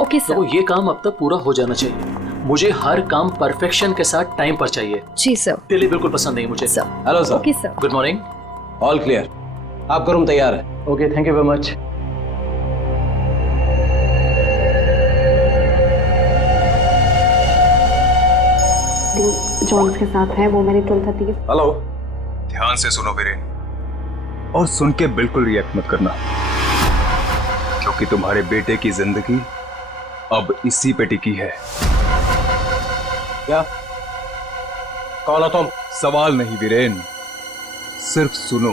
Okay sir. तो ये काम अब तक पूरा हो जाना चाहिए। मुझे हर काम परफेक्शन के साथ टाइम पर चाहिए। जी सर। डिले बिल्कुल पसंद नहीं मुझे। Sir. Hello sir. Okay sir. Good morning. All clear, आपका रूम तैयार है। Okay, thank you very much. Johns के साथ है, वो मैंने 12:30 के। हेलो। ध्यान से सुनो वीरेन, और सुन के बिल्कुल रिएक्ट मत करना, क्योंकि तुम्हारे बेटे की जिंदगी अब इसी पे टिकी है। क्या? कौन हो तुम? सवाल नहीं वीरेन, सिर्फ सुनो।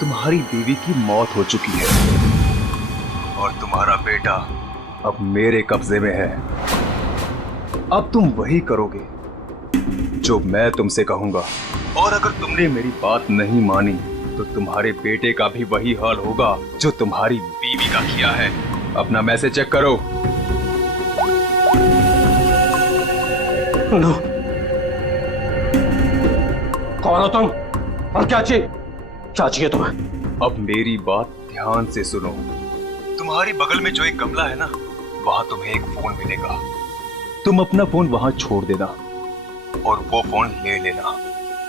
तुम्हारी बीवी की मौत हो चुकी है और तुम्हारा बेटा अब मेरे कब्जे में है। अब तुम वही करोगे जो मैं तुमसे कहूंगा, और अगर तुमने मेरी बात नहीं मानी तो तुम्हारे बेटे का भी वही हाल होगा जो तुम्हारी बीवी का किया है। अपना मैसेज चेक करो। नो। कौन हो तुम और क्या चाहिए तुम्हें? अब मेरी बात ध्यान से सुनो। तुम्हारी बगल में जो एक गमला है ना, वहां तुम्हें एक फोन मिलेगा। तुम अपना फोन वहां छोड़ देना और वो फोन ले लेना।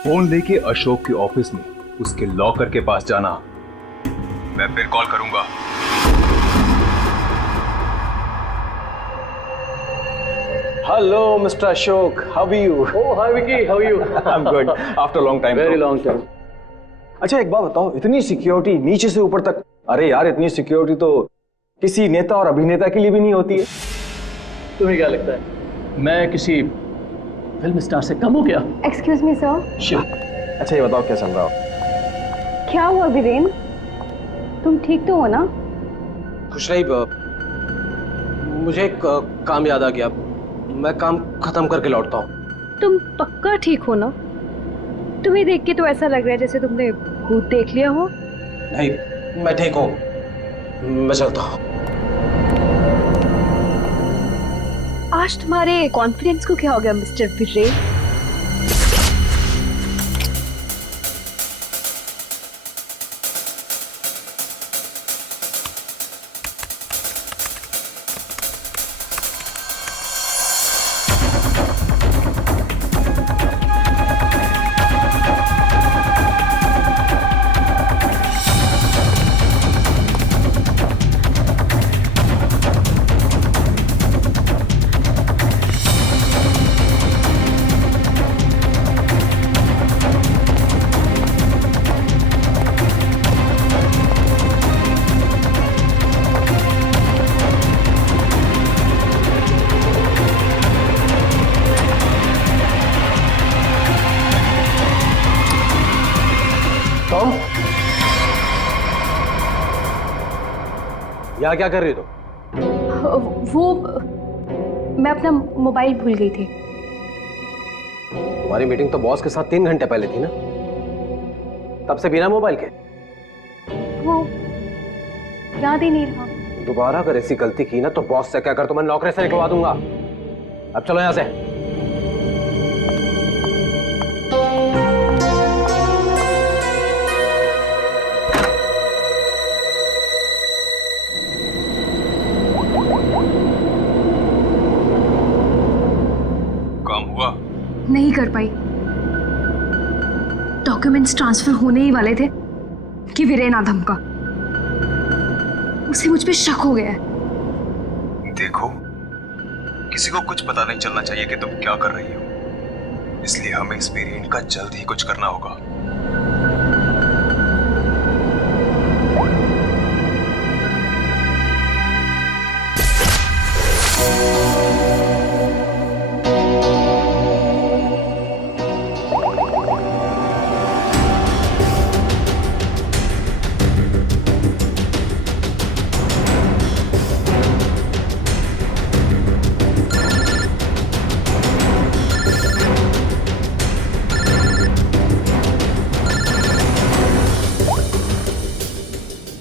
फोन लेके अशोक के ऑफिस में उसके लॉकर के पास जाना। मैं फिर कॉल करूंगा। Hello mister Ashok, how are you? Oh hi Vicky, how are you? I am good after long time. Very long time. अच्छा एक बात बताओ, इतनी सिक्योरिटी नीचे से ऊपर तक? अरे यार, इतनी सिक्योरिटी तो किसी नेता और अभिनेता के लिए भी नहीं होती है। तुम्हें क्या लगता है मैं किसी फिल्म स्टार से कम हूँ क्या? Excuse me sir. श्योर। अच्छा ये बताओ क्या चल रहा हो? क्या हुआ वीरेन? तुम ठीक तो हो ना? खुश रही। मुझे एक काम याद आ गया, मैं काम खत्म करके लौटता हूँ। तुम पक्का ठीक हो ना? तुम्हें देख के तो ऐसा लग रहा है जैसे तुमने भूत देख लिया हो। नहीं, मैं ठीक हूँ, मैं चलता हूँ। आज तुम्हारे कॉन्फिडेंस को क्या हो गया मिस्टर वीरेन? टॉम, यहाँ क्या कर रही हो तुम? वो मैं अपना मोबाइल भूल गई थी। तुम्हारी मीटिंग तो बॉस के साथ 3 घंटे पहले थी ना, तब से बिना मोबाइल के? वो याद ही नहीं रहा। दोबारा अगर ऐसी गलती की ना तो बॉस से कहकर तुम्हें नौकरी से निकलवा दूंगा। अब चलो यहाँ से। काम हुआ? नहीं कर पाई। डॉक्यूमेंट्स ट्रांसफर होने ही वाले थे कि वीरेन आ धमका। उसे मुझ पे शक हो गया है। देखो, किसी को कुछ पता नहीं चलना चाहिए कि तुम क्या कर रही हो, इसलिए हमें इस वीरेन का जल्द ही कुछ करना होगा।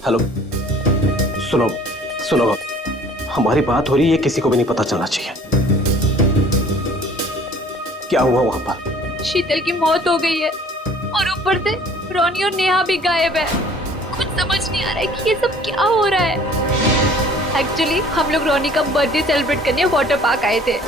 हेलो, सुनो सुनो, हमारी बात हो रही है, किसी को भी नहीं पता चलना चाहिए। क्या हुआ वहां पर? शीतल की मौत हो गई है। और ऊपर से रोनी और नेहा भी गायब है। कुछ समझ नहीं आ रहा है कि ये सब क्या हो रहा है। एक्चुअली हम लोग रोनी का बर्थडे सेलिब्रेट करने वाटर पार्क आए थे।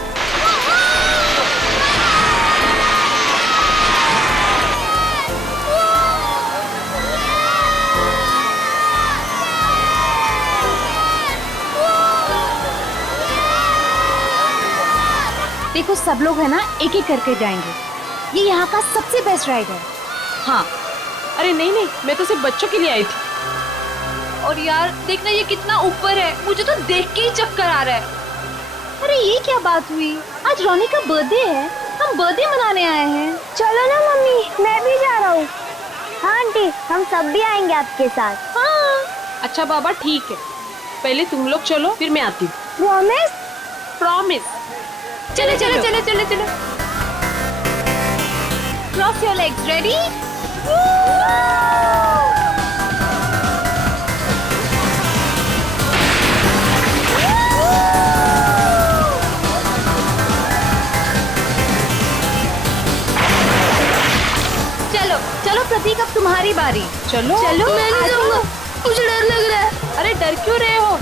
देखो सब लोग है ना एक एक करके जाएंगे। ये यहाँ का सबसे बेस्ट राइड है। हाँ, अरे नहीं नहीं, मैं तो सिर्फ बच्चों के लिए आई थी। और यार देखना ये कितना ऊपर है, मुझे तो देख के ही चक्कर आ रहा है। अरे ये क्या बात हुई? आज रोनी का बर्थडे है, हम बर्थडे मनाने आए हैं। चलो ना मम्मी, मैं भी जा रहा हूँ। हाँ आंटी, हम सब भी आएंगे आपके साथ। हाँ अच्छा बाबा ठीक है, पहले तुम लोग चलो फिर मैं आती हूँ। प्रॉमिस? प्रॉमिस। चलो चलो चलो चलो चलो। Cross your legs, ready? चलो चलो प्रतीक, अब तुम्हारी बारी। चलो चलो मैं नहीं जाऊंगा, मुझे डर लग रहा है। अरे डर क्यों रहे हो?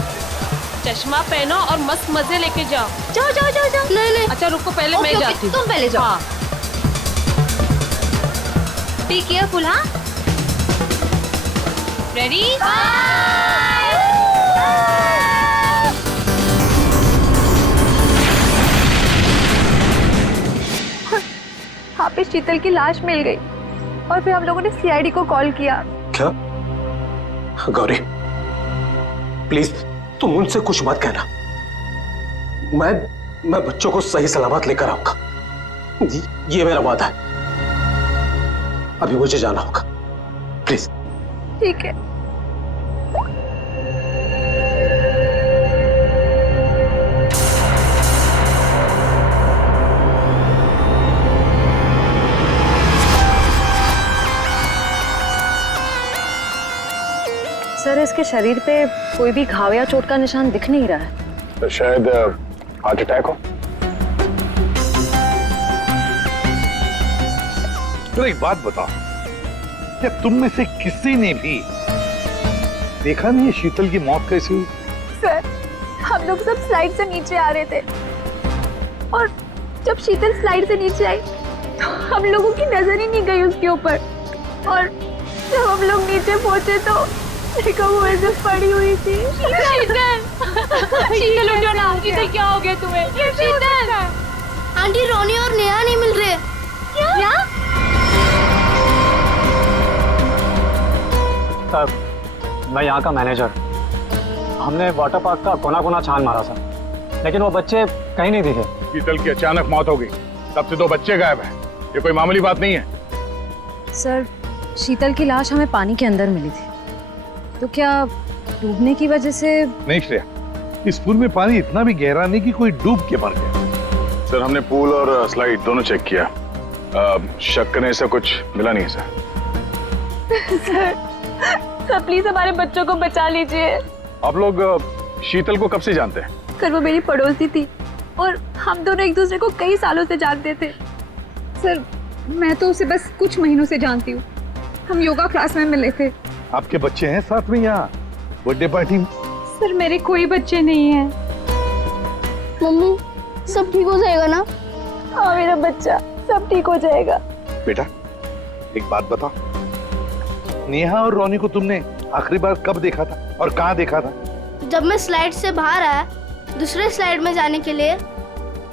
चश्मा पहनो और मस्त मजे लेके जाओ। जाओ जाओ जाओ जाओ। नहीं नहीं, अच्छा रुको, पहले मैं जाती हूँ। तुम पहले जाओ। हाँ। Be careful. हाँ, रेडी? वहाँ पे शीतल की लाश मिल गई और फिर हम लोगों ने सीआईडी को कॉल किया। क्या? गौरी प्लीज तुम उनसे कुछ मत कहना। मैं बच्चों को सही सलामत लेकर आऊंगा, ये मेरा वादा है। अभी मुझे जाना होगा, प्लीज। ठीक है। सर इसके शरीर पे कोई भी घाव या चोट का निशान दिख नहीं रहा है। तो शायद हार्ट अटैक हो। तो एक बात बताओ, क्या तुम में से किसी ने भी देखा नहीं शीतल की मौत कैसी हुई? सर हम लोग सब स्लाइड से नीचे आ रहे थे और जब शीतल स्लाइड से नीचे आई तो हम लोगों की नजर ही नहीं गई उसके ऊपर, और जब हम लोग नीचे पहुंचे तो देखो वो ऐसे पड़ी हुई थी। शीतल, शीतल उठो ना। शीतल क्या हो गया तुम्हें? शीतल, आंटी रोनी और नेहा नहीं मिल रहे। क्या? सर मैं यहाँ का मैनेजर। हमने वाटर पार्क का कोना कोना छान मारा सर, लेकिन वो बच्चे कहीं नहीं दिखे। शीतल की अचानक मौत हो गई, तब से 2 बच्चे गायब हैं। ये कोई मामूली बात नहीं है। सर शीतल की लाश हमें पानी के अंदर मिली थी, तो क्या डूबने की वजह से? नहीं श्रेया, इस पूल में पानी इतना भी गहरा नहीं कि कोई डूब के मर गया। सर हमने पूल और स्लाइड दोनों चेक किया, शक करने से कुछ मिला नहीं है सर। सर प्लीज हमारे बच्चों को बचा लीजिए। आप लोग शीतल को कब से जानते हैं? सर वो मेरी पड़ोसी थी और हम दोनों एक दूसरे को कई सालों से जानते थे। सर मैं तो उसे बस कुछ महीनों से जानती हूँ, हम योगा क्लास में मिले थे। आपके बच्चे हैं साथ में यहाँ बर्थडे पार्टी में? सर मेरे कोई बच्चे नहीं हैं। मम्मी सब ठीक हो जाएगा ना? हाँ मेरा बच्चा, सब ठीक हो जाएगा। बेटा एक बात बताओ, नेहा और रोनी को तुमने आखिरी बार कब देखा था और कहाँ देखा था? जब मैं स्लाइड से बाहर आया दूसरे स्लाइड में जाने के लिए,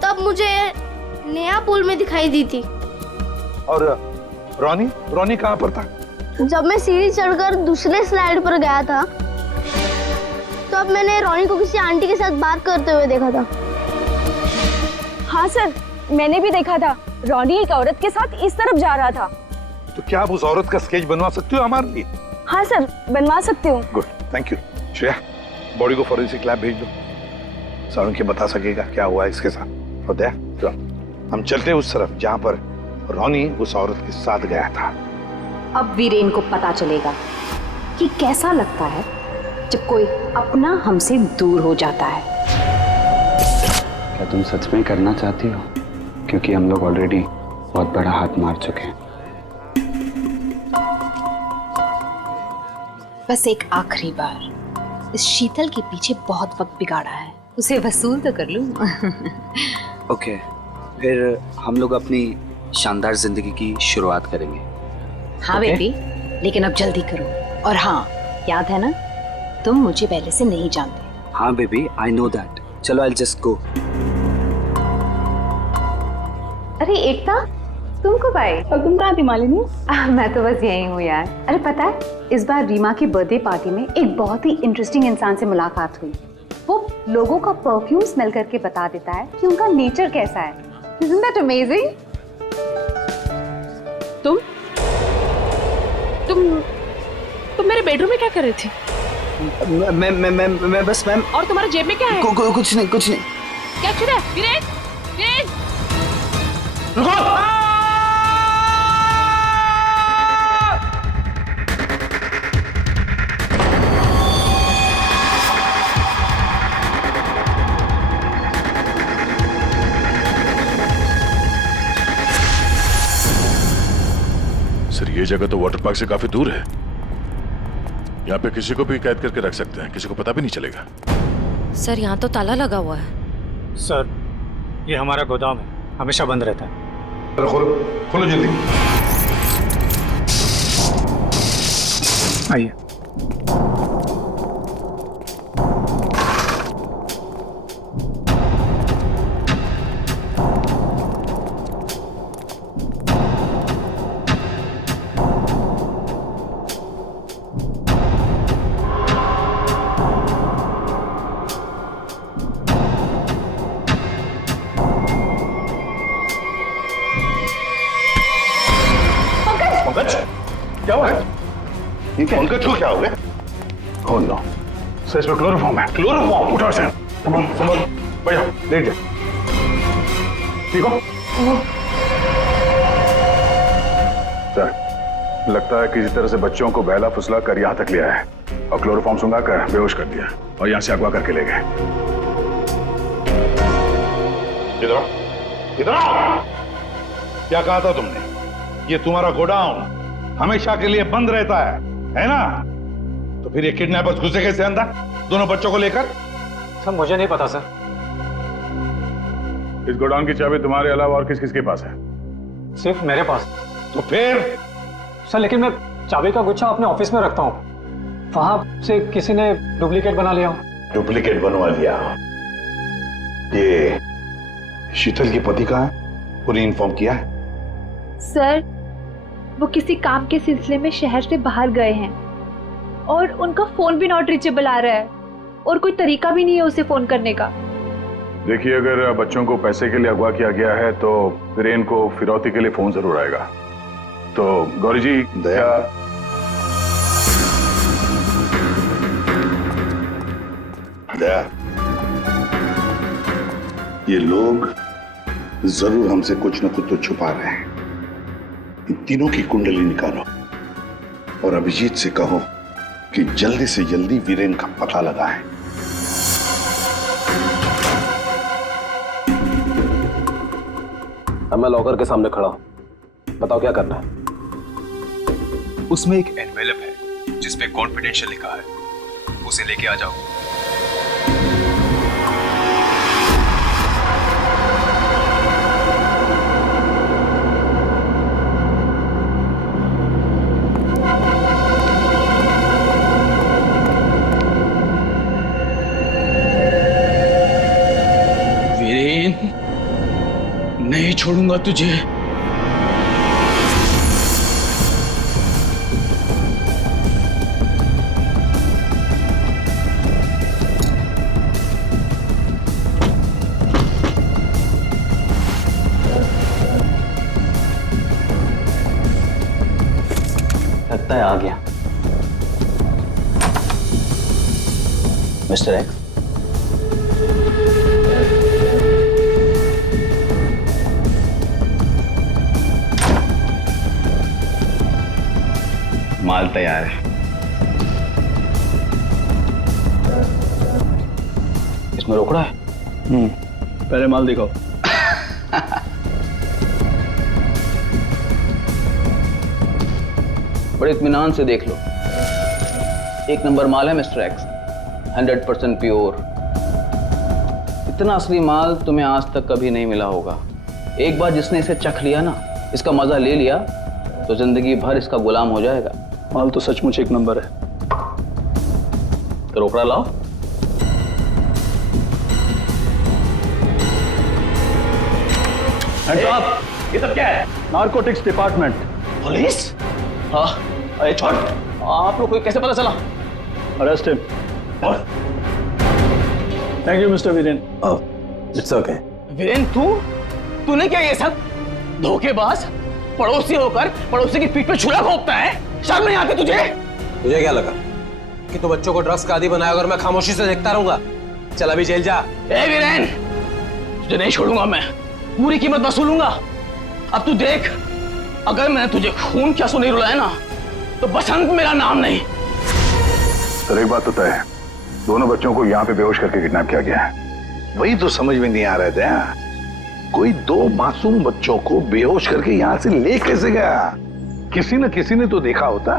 तब मुझे नेहा पूल में दिखाई दी थी। और रोनी कहाँ पर था? जब मैं सीढ़ी चढ़कर दूसरे स्लाइड पर गया था तब मैंने रोनी को किसी आंटी के साथ बात करते हुए देखा था। हाँ सर मैंने भी देखा था, रोनी एक औरत के साथ इस तरफ जा रहा था। तो क्या आप उस औरत का स्केच बनवा सकते हो हमारे लिए? हाँ सर बनवा सकती हूँ। Good, thank you. Shreya body को फॉरेंसिक लैब भेज दो, सारुण के बता सकेगा क्या हुआ है इसके साथ। और दया तो हम चलते हैं उस तरफ जहाँ पर रोनी उस औरत के साथ गया था। अब वीरेन को पता चलेगा कि कैसा लगता है जब कोई अपना हमसे दूर हो जाता है। क्या तुम सच में करना चाहती हो? क्योंकि हम लोग ऑलरेडी बहुत बड़ा हाथ मार चुके हैं। बस एक आखिरी बार इस शीतल के पीछे बहुत वक्त बिगाड़ा है, उसे वसूल तो कर लूं। ओके, फिर हम लोग अपनी शानदार जिंदगी की शुरुआत करेंगे। हाँ बेबी, लेकिन अब जल्दी करो। और हाँ, याद है ना, तुम मुझे पहले से नहीं जानते। हाँ बेबी, आई नो दैट। चलो आई जस्ट गो। अरे एकता, तुम कब आई? और तुम कहाँ थी मालिनी? मैं तो बस यही हूँ यार। अरे पता है, इस बार रीमा की बर्थडे पार्टी में एक बहुत ही इंटरेस्टिंग इंसान से मुलाकात हुई। वो लोगों का परफ्यूम स्मेल करके बता देता है कि उनका नेचर कैसा है। Isn't that amazing? तुम मेरे बेडरूम में क्या कर रही थी? मैं बस मैम। और तुम्हारे जेब में क्या है? कुछ नहीं, कुछ नहीं। क्या चुरा है? वीरेन, वीरेन! सर, ये जगह तो वाटर पार्क से काफी दूर है। यहाँ पे किसी को भी कैद करके रख सकते हैं, किसी को पता भी नहीं चलेगा। सर, यहाँ तो ताला लगा हुआ है। सर, ये हमारा गोदाम है, हमेशा बंद रहता है। खोलो, खोलो जल्दी। आइए। क्या हुआ है? ये क्या? पंकज को क्या हो गया? ओह नो, सर इसमें क्लोरोफॉर्म है। क्लोरोफॉर्म? उठो इसे। संभल, भैया लेट जा। ठीक हो? सर, लगता है किसी तरह से बच्चों को बहला फुसला कर यहाँ तक लिया है और क्लोरोफॉर्म सुंघा कर बेहोश कर दिया और यहाँ से अगवा करके ले गए। इधर आओ, इधर आओ। क्या कहा था तुमने? ये तुम्हारा गोडाउन हमेशा के लिए बंद रहता है ना? तो फिर ये किडनैपर्स घुसे कैसे अंदर दोनों बच्चों को लेकर? सर, मुझे नहीं पता सर। इस गोडाउन की चाबी तुम्हारे अलावा और किस किस के पास है? सिर्फ मेरे पास। तो फिर? सर, लेकिन मैं चाबी का गुच्छा अपने ऑफिस में रखता हूँ, वहां से किसी ने डुप्लीकेट बना लिया। डुप्लीकेट बनवा लिया? ये शीतल के पति का है? उन्हें इन्फॉर्म किया है? सर, वो किसी काम के सिलसिले में शहर से बाहर गए हैं और उनका फोन भी नॉट रीचेबल आ रहा है और कोई तरीका भी नहीं है उसे फोन करने का। देखिए, अगर बच्चों को पैसे के लिए अगवा किया गया है तो वीरेन को फिरौती के लिए फोन जरूर आएगा। तो गौरी जी, दया, दया, ये लोग जरूर हमसे कुछ न कुछ तो छुपा रहे हैं। इन तीनों की कुंडली निकालो और अभिजीत से कहो कि जल्दी से जल्दी वीरेन का पता लगाएं। अब मैं लॉकर के सामने खड़ा हूं, बताओ क्या करना है? उसमें एक एनवेलप है जिसपे कॉन्फिडेंशियल लिखा है, उसे लेके आ जाओ। नहीं छोड़ूंगा तुझे। लगता है आ गया मिस्टर एक्स। माल तैयार है। इसमें रोकड़ा है? पहले माल दिखाओ। बड़े इत्मीनान से देख लो, एक नंबर माल है मिस्टर एक्स, 100% प्योर। इतना असली माल तुम्हें आज तक कभी नहीं मिला होगा। एक बार जिसने इसे चख लिया ना, इसका मजा ले लिया, तो जिंदगी भर इसका गुलाम हो जाएगा। माल तो सचमुच एक नंबर है। तो रोकड़ा लाओ। ये सब क्या है? Narcotics department. पुलिस? हाँ, अरे छोड़, आप लोग को कैसे पता चला? Arrest him. Thank you mister Viren. It's okay. Viren, तूने क्या ये सब? धोखेबाज, पड़ोसी होकर पड़ोसी की पीठ पे छुरा घोंपता है। शर्म नहीं आती तुझे? तुझे क्या लगा कि तू बच्चों को ड्रग्स का आदी बनाया और मैं खामोशी से देखता रहूंगा? चल अभी जेल जा। ए वीरेन, तुझे नहीं छोड़ूंगा मैं, पूरी कीमत वसूलूंगा। अब तू देख, अगर मैंने तुझे खून क्या सुनी रुलाया ना, तो बसंत मेरा नाम नहीं। सर एक बात तो तय है, दोनों बच्चों को यहाँ पे बेहोश करके किडनैप किया गया है। वही तो समझ में नहीं आ रहा था, कोई दो मासूम बच्चों को बेहोश करके यहाँ से ले कैसे गया? किसी न किसी ने तो देखा होता।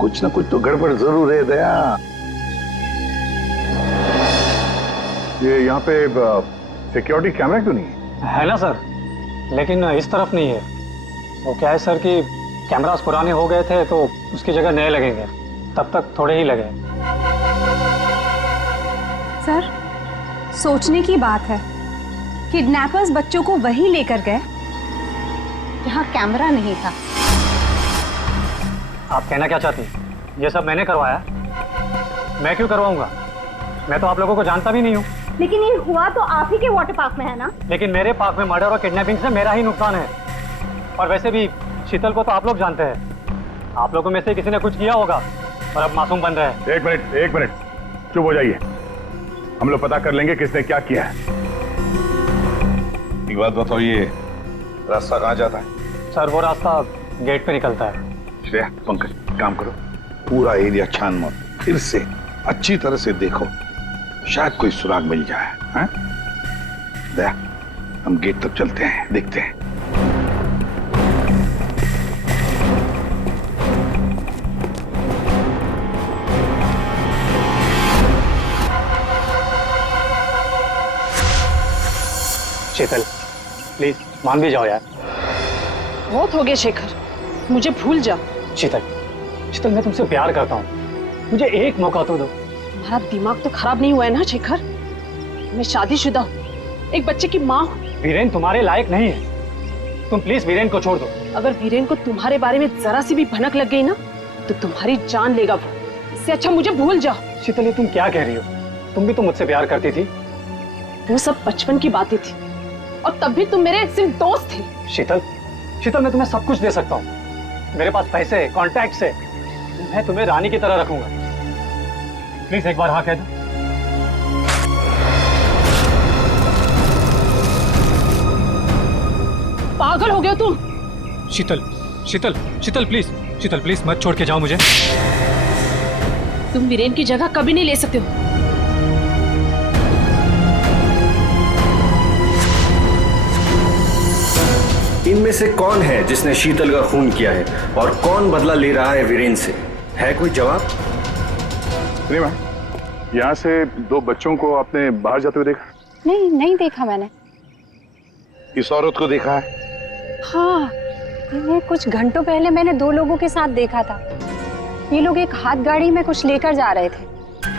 कुछ न कुछ तो गड़बड़ जरूर है दया। ये यहाँ पे सिक्योरिटी कैमरा क्यों नहीं है ना सर, लेकिन इस तरफ नहीं है। वो क्या है सर कि कैमरास पुराने हो गए थे तो उसकी जगह नए लगेंगे, तब तक थोड़े ही लगे। सर, सोचने की बात है, किडनैपर्स बच्चों को वहीं लेकर गए जहां कैमरा नहीं था। आप कहना क्या चाहती? ये सब मैंने करवाया? मैं क्यों करवाऊंगा? मैं तो आप लोगों को जानता भी नहीं हूँ। लेकिन ये हुआ तो आप ही के वाटर पार्क में है ना? लेकिन मेरे पार्क में मर्डर और किडनैपिंग से मेरा ही नुकसान है। और वैसे भी शीतल को तो आप लोग जानते हैं। आप लोगों में से किसी ने कुछ किया होगा और अब मासूम बन रहे हैं। एक मिनट चुप हो जाइए, हम लोग पता कर लेंगे किसने क्या किया है। एक बात बताओ, ये रास्ता कहाँ जाता है? सर वो रास्ता गेट पे निकलता है। श्रेया, पंकज, काम करो, पूरा एरिया छान मारो, फिर से अच्छी तरह से देखो, शायद कोई सुराग मिल जाए। हाँ? दया, हम गेट तक चलते हैं, देखते हैं। शीतल, प्लीज मान भी जाओ यार। बहुत हो गया शेखर, मुझे भूल जा। शीतल, मैं तुमसे प्यार करता हूँ, मुझे एक मौका तो दो। तुम्हारा दिमाग तो खराब नहीं हुआ है ना शेखर? मैं शादीशुदा हूँ, एक बच्चे की माँ हूँ। वीरेन तुम्हारे लायक नहीं है, तुम प्लीज वीरेन को छोड़ दो। अगर वीरेन को तुम्हारे बारे में जरा सी भी भनक लग गई ना, तो तुम्हारी जान लेगा वो। इससे अच्छा मुझे भूल जाओ। शीतल, ये तुम क्या कह रही हो? तुम भी तो मुझसे प्यार करती थी। वो सब बचपन की बातें थी, और तब भी तुम मेरे सिर्फ दोस्त थे। शीतल, मैं तुम्हें सब कुछ दे सकता हूँ। मेरे पास पैसे, कॉन्टैक्ट है, मैं तुम्हें रानी की तरह रखूंगा। प्लीज एक बार हाँ कह दो। पागल हो गए तुम? शीतल प्लीज मत छोड़ के जाओ मुझे। तुम वीरेन की जगह कभी नहीं ले सकते हो। इनमें से कौन है जिसने शीतल का खून किया है और कौन बदला ले रहा है वीरेन से? है कोई जवाब? रीमा, यहाँ से दो बच्चों को आपने बाहर जाते हुए देखा? नहीं देखा मैंने। इस औरत को देखा है? हाँ, इन्हें कुछ घंटों पहले मैंने दो लोगों के साथ देखा था। ये लोग एक हाथ गाड़ी में कुछ लेकर जा रहे थे।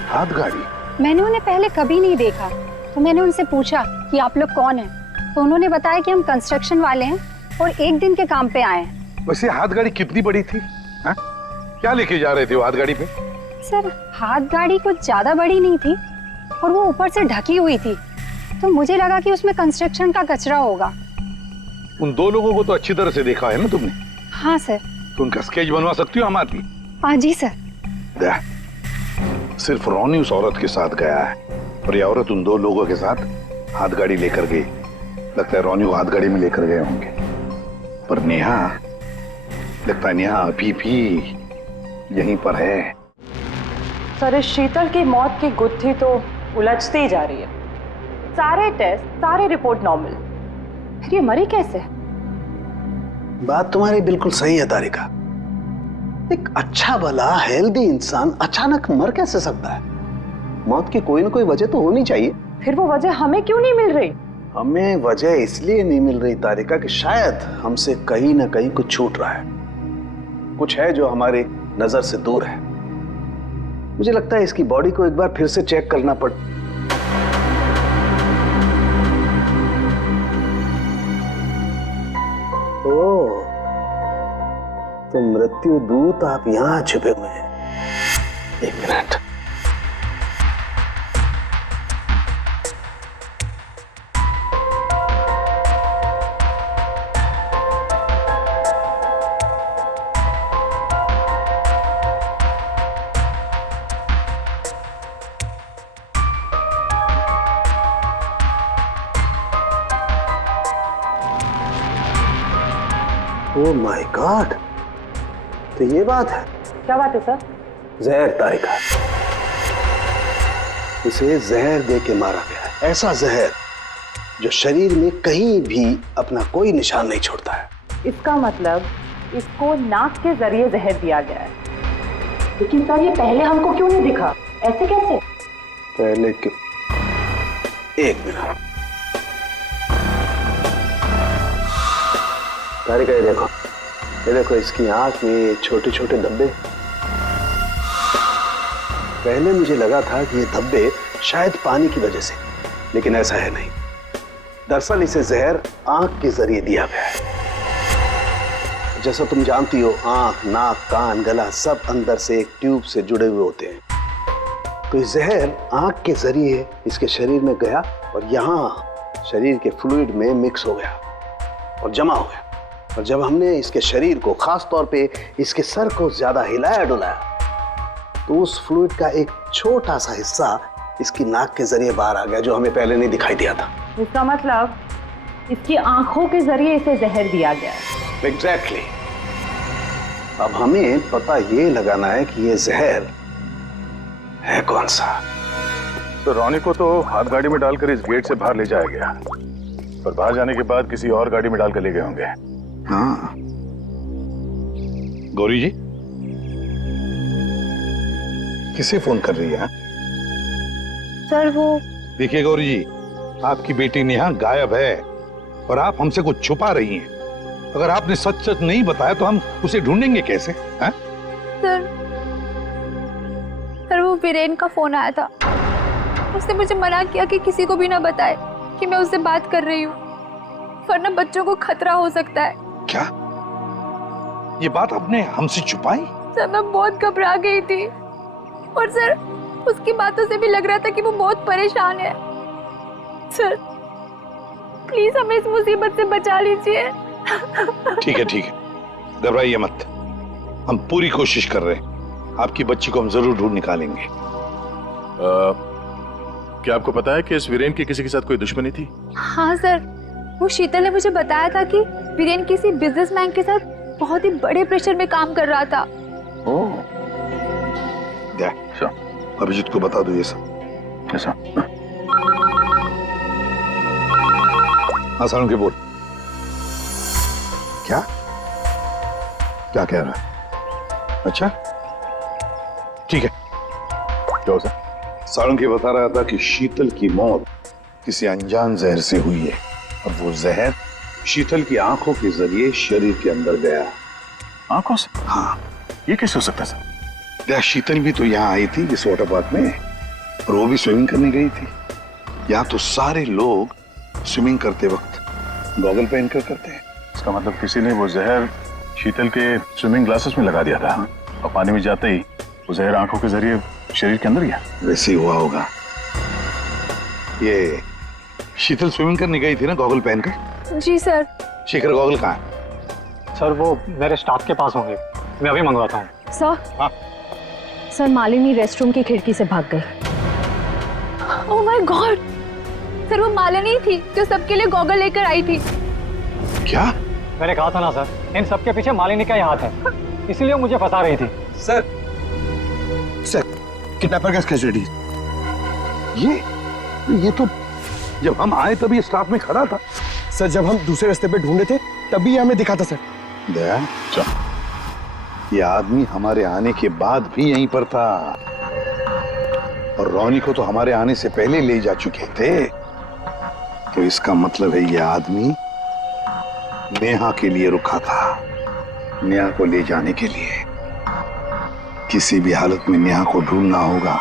हाथ गाड़ी? मैंने उन्हें पहले कभी नहीं देखा, तो मैंने उनसे पूछा कि आप लोग कौन हैं, तो उन्होंने बताया कि हम कंस्ट्रक्शन वाले हैं और एक दिन के काम पे आए हैं। वैसे हाथ गाड़ी कितनी बड़ी थी? हा? क्या लेके जा रहे थे वो हाथ गाड़ी पे? सर, हाथ गाड़ी कुछ ज्यादा बड़ी नहीं थी और वो ऊपर से ढकी हुई थी, तो मुझे लगा कि उसमें कंस्ट्रक्शन का कचरा होगा। उन दो लोगों को तो अच्छी तरह से देखा है ना तुमने? हाँ सर। तो उनका स्केच बनवा सकती हो हमारी? हाँ जी सर। सिर्फ रोनी उस औरत के साथ गया है और ये औरत उन दो लोगों के साथ हाथ गाड़ी लेकर गई। लगता है रोनी को हाथ गाड़ी में लेकर गए होंगे, पर नेहा, लगता है नेहा अभी भी यहीं पर है। सर, इस शीतल की मौत की गुत्थी तो उलझती ही जा रही है। सारे टेस्ट, सारी रिपोर्ट नॉर्मल, फिर ये मरी कैसे? बात तुम्हारी बिल्कुल सही है तारिका, एक अच्छा भला हेल्दी इंसान अचानक मर कैसे सकता है? मौत की कोई ना कोई वजह तो होनी चाहिए। फिर वो वजह हमें क्यों नहीं मिल रही? हमें वजह इसलिए नहीं मिल रही तारिका कि शायद हमसे कहीं ना कहीं कुछ छूट रहा है, कुछ है जो हमारी नजर से दूर है। मुझे लगता है इसकी बॉडी को एक बार फिर से चेक करना पड़। ओह, तो मृत्यु दूत आप यहां छुपे हुए हैं। एक मिनट। ओह माय गॉड, तो ये बात है। क्या बात है सर? जहर तारिका, इसे जहर दे के मारा गया है। ऐसा जहर जो शरीर में कहीं भी अपना कोई निशान नहीं छोड़ता है। इसका मतलब इसको नाक के जरिए जहर दिया गया है। लेकिन सर ये पहले हमको क्यों नहीं दिखा? ऐसे कैसे? पहले क्यों? एक मिनट तारिका, ये देखो इसकी आंख में ये छोटे छोटे धब्बे। पहले मुझे लगा था कि ये धब्बे शायद पानी की वजह से, लेकिन ऐसा है नहीं। दरअसल इसे जहर आंख के जरिए दिया गया है। जैसा तुम जानती हो, आंख, नाक, कान, गला सब अंदर से एक ट्यूब से जुड़े हुए होते हैं। तो ये जहर आंख के जरिए इसके शरीर में गया और यहाँ शरीर के फ्लूइड में मिक्स हो गया और जमा हो गया। और जब हमने इसके शरीर को, खास तौर पे इसके सर को ज्यादा हिलाया डुलाया, तो उस फ्लूइड का एक छोटा सा हिस्सा इसकी नाक के जरिए बाहर आ गया, जो हमें पहले नहीं दिखाई दिया था। इसका मतलब इसकी आंखों के जरिए इसे जहर दिया गया है। एग्जैक्टली। अब हमें पता ये लगाना है कि ये जहर है कौन सा। तो रॉनी को तो हाथ गाड़ी में डालकर इस गेट से बाहर ले जाया गया, पर बाहर जाने के बाद किसी और गाड़ी में डालकर ले गए होंगे। हाँ गौरी जी, किसे फोन कर रही है? सर वो देखिए गौरी जी, आपकी बेटी नेहा गायब है और आप हमसे कुछ छुपा रही हैं। अगर आपने सच सच नहीं बताया तो हम उसे ढूंढेंगे कैसे? हैं? सर वो वीरेन का फोन आया था। उसने मुझे मना किया कि किसी को भी ना बताए कि मैं उससे बात कर रही हूँ, वरना बच्चों को खतरा हो सकता है। क्या ये बात आपने हमसे छुपाई? सर मैं बहुत घबरा गई थी और सर उसकी बातों से भी लग रहा था कि वो बहुत परेशान है। सर प्लीज हमें इस मुसीबत से बचा लीजिए। ठीक है, घबराइए मत। हम पूरी कोशिश कर रहे हैं, आपकी बच्ची को हम जरूर ढूंढ निकालेंगे। क्या आपको पता है कि इस वीरेन की किसी के साथ कोई दुश्मनी थी? हाँ सर, वो शीतल ने मुझे बताया था कि वीरेन किसी बिजनेसमैन के साथ बहुत ही बड़े प्रेशर में काम कर रहा था। अभिजीत को बता दो ये सब। कैसा? हाँ सारुण के बोल। क्या क्या कह रहा है? अच्छा ठीक है। क्या होता? सारुण के बता रहा था कि शीतल की मौत किसी अनजान जहर से हुई है और वो जहर शीतल की आंखों के जरिए शरीर के अंदर गया। आंखों से? हाँ। ये कैसे हो सकता है सर? शीतल भी तो यहाँ आई थी इस वाटर पार्क में, और वो भी स्विमिंग करने गई थी। यहाँ तो सारे लोग स्विमिंग करते वक्त गॉगल पहन कर करते हैं। इसका मतलब किसी ने वो जहर शीतल के स्विमिंग ग्लासेस में लगा दिया था और पानी में जाते ही वो जहर आंखों के जरिए शरीर के अंदर गया। वैसे ही हुआ होगा। ये शीतल स्विमिंग करने गई थी ना गॉगल पहनकर? जी सर। शेखर गॉगल कहाँ है? सर वो मेरे स्टाफ के पास होंगे, मैं अभी मंगवाता हूँ। सर हाँ सर, मालिनी रेस्टरूम की खिड़की से भाग गई। ओह माय गॉड, सर वो मालिनी थी जो सबके लिए गॉगल लेकर आई थी। क्या? मैंने कहा था ना सर, इन सबके पीछे मालिनी का ही हाथ है, इसीलिए मुझे फंसा रही थी। सर किडनैपर का स्केच रेडी। ये तो जब हम आए तभी स्टाफ में खड़ा था। सर जब हम दूसरे रास्ते पे ढूंढे थे तभी हमें दिखा था सर। दया ये आदमी हमारे आने के बाद भी यहीं पर था और रोनी को तो हमारे आने से पहले ले जा चुके थे। तो इसका मतलब है ये आदमी नेहा के लिए रुका था, नेहा को ले जाने के लिए। किसी भी हालत में नेहा को ढूंढना होगा।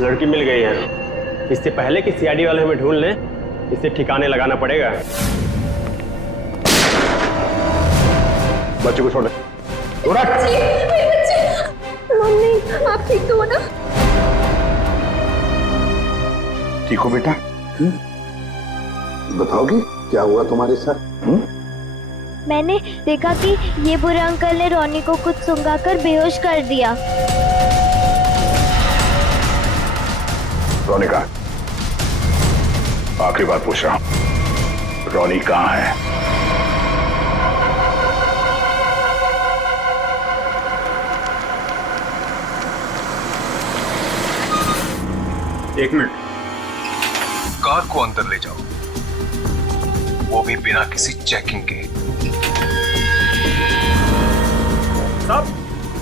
लड़की मिल गई है। इससे पहले कि सीआईडी वाले हमें ढूंढ लें, इसे ठिकाने लगाना पड़ेगा। बच्चे को छोड़ दे। मम्मी आप ठीक तो हो ना? ठीक हो बेटा? बताओगी क्या हुआ तुम्हारे साथ? मैंने देखा कि ये बुरे अंकल ने रोनी को कुछ सुंघाकर बेहोश कर दिया। रोनी कहाँ? आखिरी बात पूछ रहा हूं, रोनी कहाँ है? एक मिनट। कार को अंदर ले जाओ, वो भी बिना किसी चेकिंग के। साहब,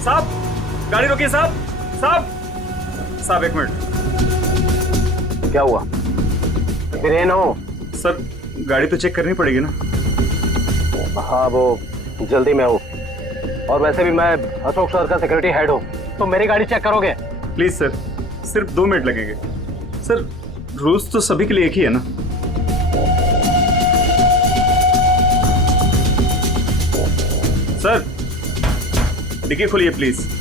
साहब, गाड़ी रोकिए साहब, साहब, साहब एक मिनट। क्या हुआ? वीरेन हो? सर गाड़ी तो चेक करनी पड़ेगी ना। हाँ वो जल्दी में हूँ, और वैसे भी मैं अशोक सर का सिक्योरिटी हेड हूँ, तो मेरी गाड़ी चेक करोगे? प्लीज सर, सिर्फ 2 मिनट लगेंगे। सर रूल्स तो सभी के लिए एक ही है ना। सर डिक्की खोलिए प्लीज।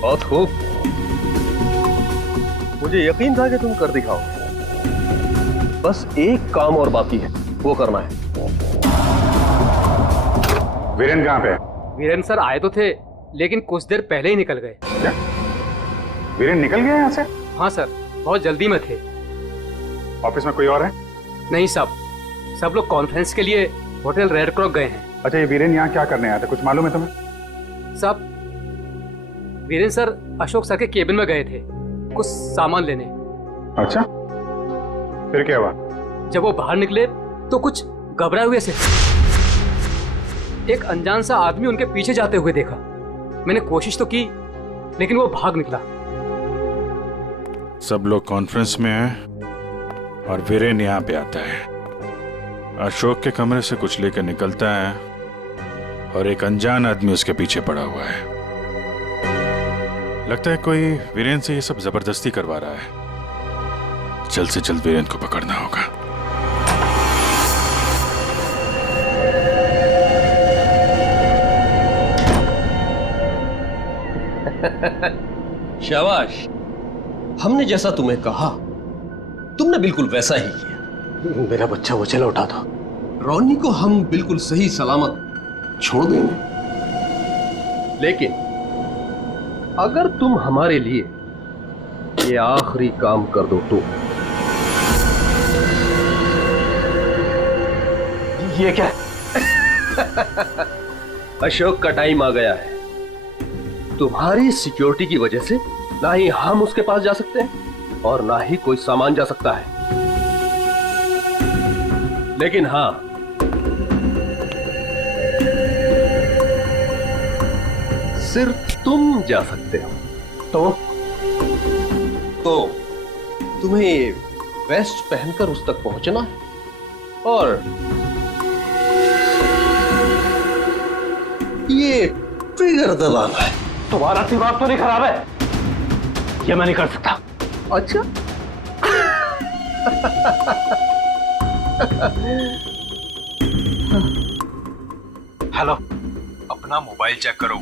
बहुत खूब, मुझे यकीन था कि तुम कर दिखाओ। बस एक काम और बाकी है, वो करना है। वीरेन कहाँ पे? वीरेन सर आए तो थे, लेकिन कुछ देर पहले ही निकल गए। क्या? वीरेन निकल गया यहाँ से? हाँ सर, बहुत जल्दी में थे। ऑफिस में कोई और है? नहीं साहब, सब लोग कॉन्फ्रेंस के लिए होटल रेड क्रॉक गए हैं। अच्छा, ये वीरेन यहाँ क्या करने आया था, कुछ मालूम है तुम्हें? साहब वीरेन सर अशोक सर के केबिन में गए थे कुछ सामान लेने। अच्छा, फिर क्या हुआ? जब वो बाहर निकले तो कुछ घबराए हुए से एक अनजान सा आदमी उनके पीछे जाते हुए देखा। मैंने कोशिश तो की, लेकिन वो भाग निकला। सब लोग कॉन्फ्रेंस में हैं और वीरेन यहाँ पे आता है। अशोक के कमरे से कुछ लेकर निकलता है और एक अनजान आदमी उसके पीछे पड़ा हुआ है। लगता है कोई वीरेन से ये सब जबरदस्ती करवा रहा है। जल्द से जल्द वीरेन को पकड़ना होगा। शाबाश, हमने जैसा तुम्हें कहा तुमने बिल्कुल वैसा ही किया। मेरा बच्चा वो चला उठा था। रोनी को हम बिल्कुल सही सलामत छोड़ देंगे, लेकिन अगर तुम हमारे लिए ये आखिरी काम कर दो तो। ये क्या? अशोक का टाइम आ गया है। तुम्हारी सिक्योरिटी की वजह से ना ही हम उसके पास जा सकते हैं और ना ही कोई सामान जा सकता है। लेकिन हां, सिर्फ तुम जा सकते हो। तो तुम्हें वेस्ट पहनकर उस तक पहुंचना है और ये ट्रिगर दबाना है। तुम्हारा दिमाग तो नहीं खराब है? ये मैं नहीं कर सकता। अच्छा हेलो, अपना मोबाइल चेक करो।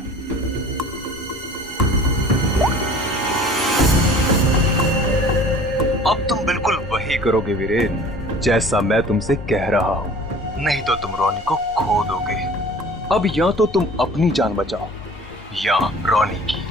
अब तुम बिल्कुल वही करोगे वीरेन, जैसा मैं तुमसे कह रहा हूं। नहीं तो तुम रोनी को खो दोगे। अब या तो तुम अपनी जान बचाओ या रोनी की।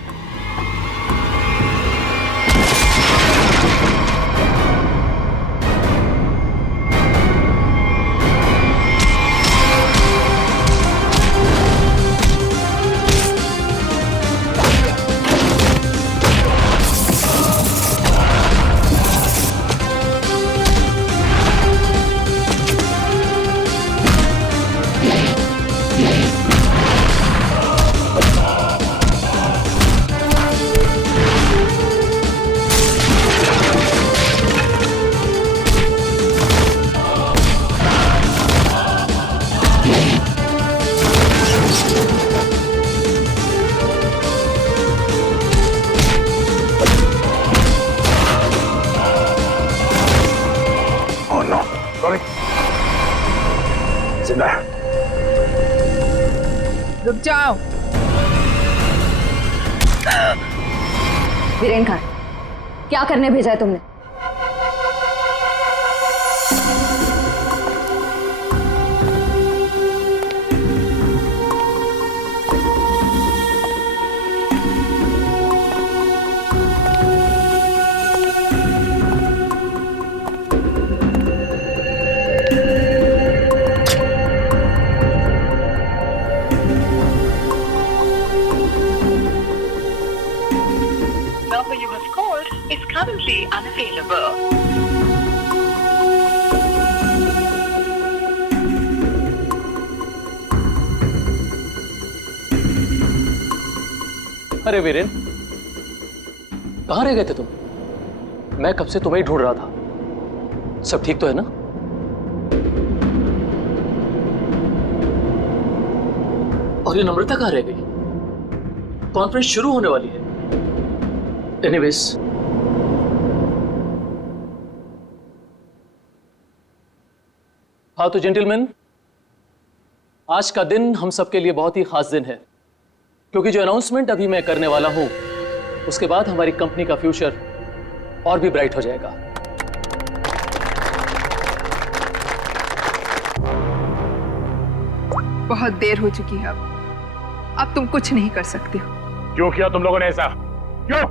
रुक जाओ। वीरेन खान, क्या करने भेजा है तुमने? currently unavailable. अरे वीरेन, कहाँ रह गए थे तुम? मैं कब से तुम्हें ही ढूंढ रहा था। सब ठीक तो है ना? और ये नम्रता कहाँ रह गई? कॉन्फ्रेंस शुरू होने वाली है। एनीवेज, हाँ तो जेंटलमैन, आज का दिन हम सबके लिए बहुत ही खास दिन है, क्योंकि जो अनाउंसमेंट अभी मैं करने वाला हूं उसके बाद हमारी कंपनी का फ्यूचर और भी ब्राइट हो जाएगा। बहुत देर हो चुकी है, अब तुम कुछ नहीं कर सकते हो। क्यों किया तुम लोगों ने ऐसा? क्यों?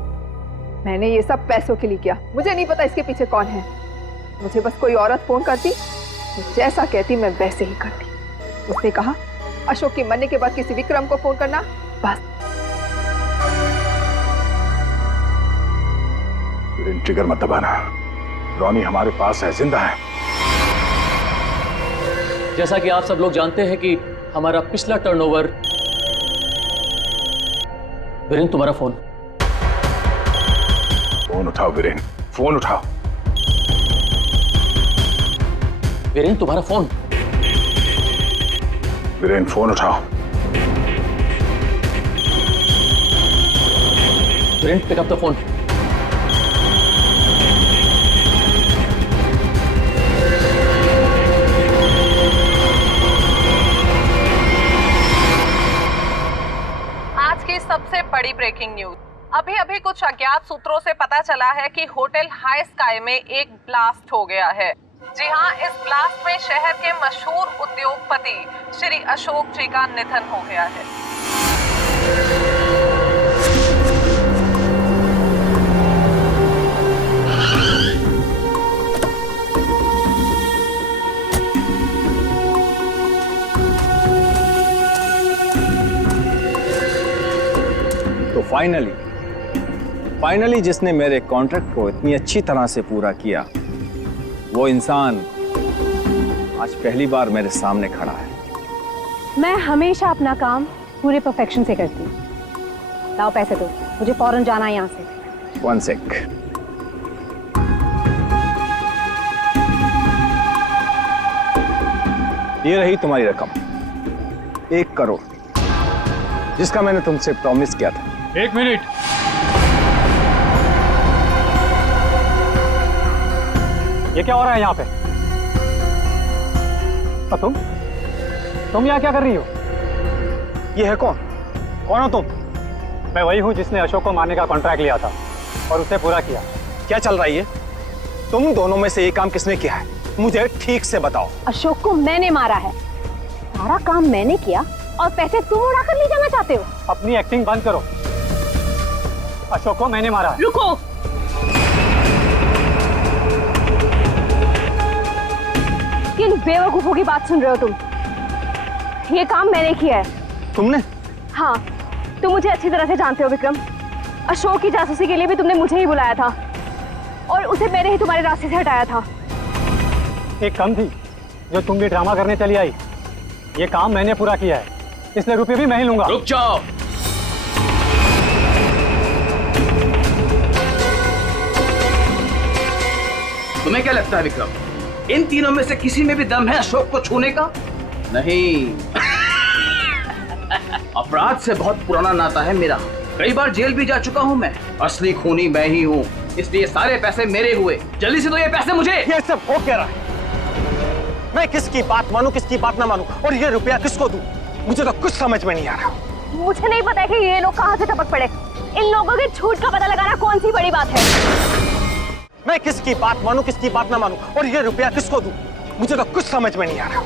मैंने ये सब पैसों के लिए किया। मुझे नहीं पता इसके पीछे कौन है। मुझे बस कोई औरत फोन करती, जैसा कहती मैं वैसे ही करती। उसने कहा अशोक के मरने के बाद किसी विक्रम को फोन करना, बस। ट्रिगर मत दबाना, रोनी हमारे पास है, जिंदा है। जैसा कि आप सब लोग जानते हैं कि हमारा पिछला टर्नओवर। वीरेन, तुम्हारा फोन। फोन उठाओ वीरेन, फोन उठाओ। वीरेन, तुम्हारा फोन। वीरेन, फोन उठाओ। Viren, pick up the phone. आज की सबसे बड़ी ब्रेकिंग न्यूज। अभी अभी कुछ अज्ञात सूत्रों से पता चला है कि होटल हाई स्काई में एक ब्लास्ट हो गया है। जी हां, इस ब्लास्ट में शहर के मशहूर उद्योगपति श्री अशोक जी का निधन हो गया है। तो फाइनली जिसने मेरे कॉन्ट्रैक्ट को इतनी अच्छी तरह से पूरा किया, वो इंसान आज पहली बार मेरे सामने खड़ा है। मैं हमेशा अपना काम पूरे परफेक्शन से करती हूँ। लाओ पैसे दो, मुझे फौरन जाना है यहाँ से। 1 सेक। ये रही तुम्हारी रकम, 1 करोड़, जिसका मैंने तुमसे प्रॉमिस किया था। 1 मिनट। ये क्या हो रहा है यहाँ पे? और तुम यहाँ क्या कर रही हो? ये है कौन? कौन हो तुम? मैं वही हूँ जिसने अशोक को मारने का कॉन्ट्रैक्ट लिया था और उसे पूरा किया। क्या चल रहा है ये? तुम दोनों में से ये काम किसने किया है? मुझे ठीक से बताओ। अशोक को मैंने मारा है, सारा काम मैंने किया और पैसे तुम उड़ाकर ले जाना चाहते हो? अपनी एक्टिंग बंद करो। अशोक को मैंने मारा है। रुको, किन बेवकूफों की बात सुन रहे हो तुम? ये काम मैंने किया है। तुमने? हाँ, तुम मुझे अच्छी तरह से जानते हो विक्रम। अशोक की जासूसी के लिए भी तुमने मुझे ही बुलाया था और उसे मैंने ही तुम्हारे रास्ते से हटाया था। एक कम थी जो तुम भी ड्रामा करने चली आई। ये काम मैंने पूरा किया है, इसलिए रुपये भी मैं ही लूंगा। रुक जाओ। तुम्हें क्या लगता है विक्रम, इन तीनों में से किसी में भी दम है अशोक को छूने का? नहीं। अपराध से बहुत पुराना नाता है मेरा, कई बार जेल भी जा चुका हूँ मैं। असली खूनी मैं ही हूँ, इसलिए सारे पैसे मेरे हुए। जल्दी से दो ये पैसे मुझे। ये सब हो क्या रहा है? मैं किसकी बात मानूं, किसकी बात ना मानूं, और ये रुपया किसको दूं? मुझे तो कुछ समझ में नहीं आ रहा। मुझे नहीं पता कि ये लोग कहाँ से टपक पड़े। इन लोगों के झूठ का पता लगाना कौन सी बड़ी बात है? मैं किसकी बात मानूं, किसकी बात ना मानूं, और ये रुपया किसको दूं? मुझे तो कुछ समझ में नहीं आ रहा।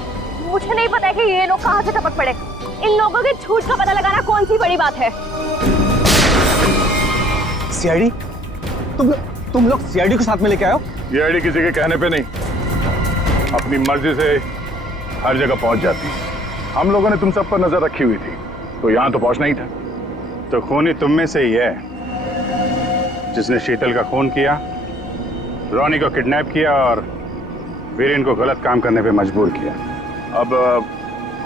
मुझे नहीं पता कि ये लोग कहाँ से टपक पड़े। इन लोगों के झूठ का पता लगाना कौन सी बड़ी बात है? सीआईडी? तुम लोग सीआईडी को साथ में लेके आए हो? सीआईडी किसी के कहने पे नहीं, अपनी मर्जी से हर जगह पहुंच जाती है। हम लोगों ने तुम सब पर नजर रखी हुई थी, तो यहाँ तो पहुंचना ही था। तो खूनी तुम में से ही है जिसने शीतल का खून किया, रोनी को किडनैप किया और वीरेन को गलत काम करने पे मजबूर किया। अब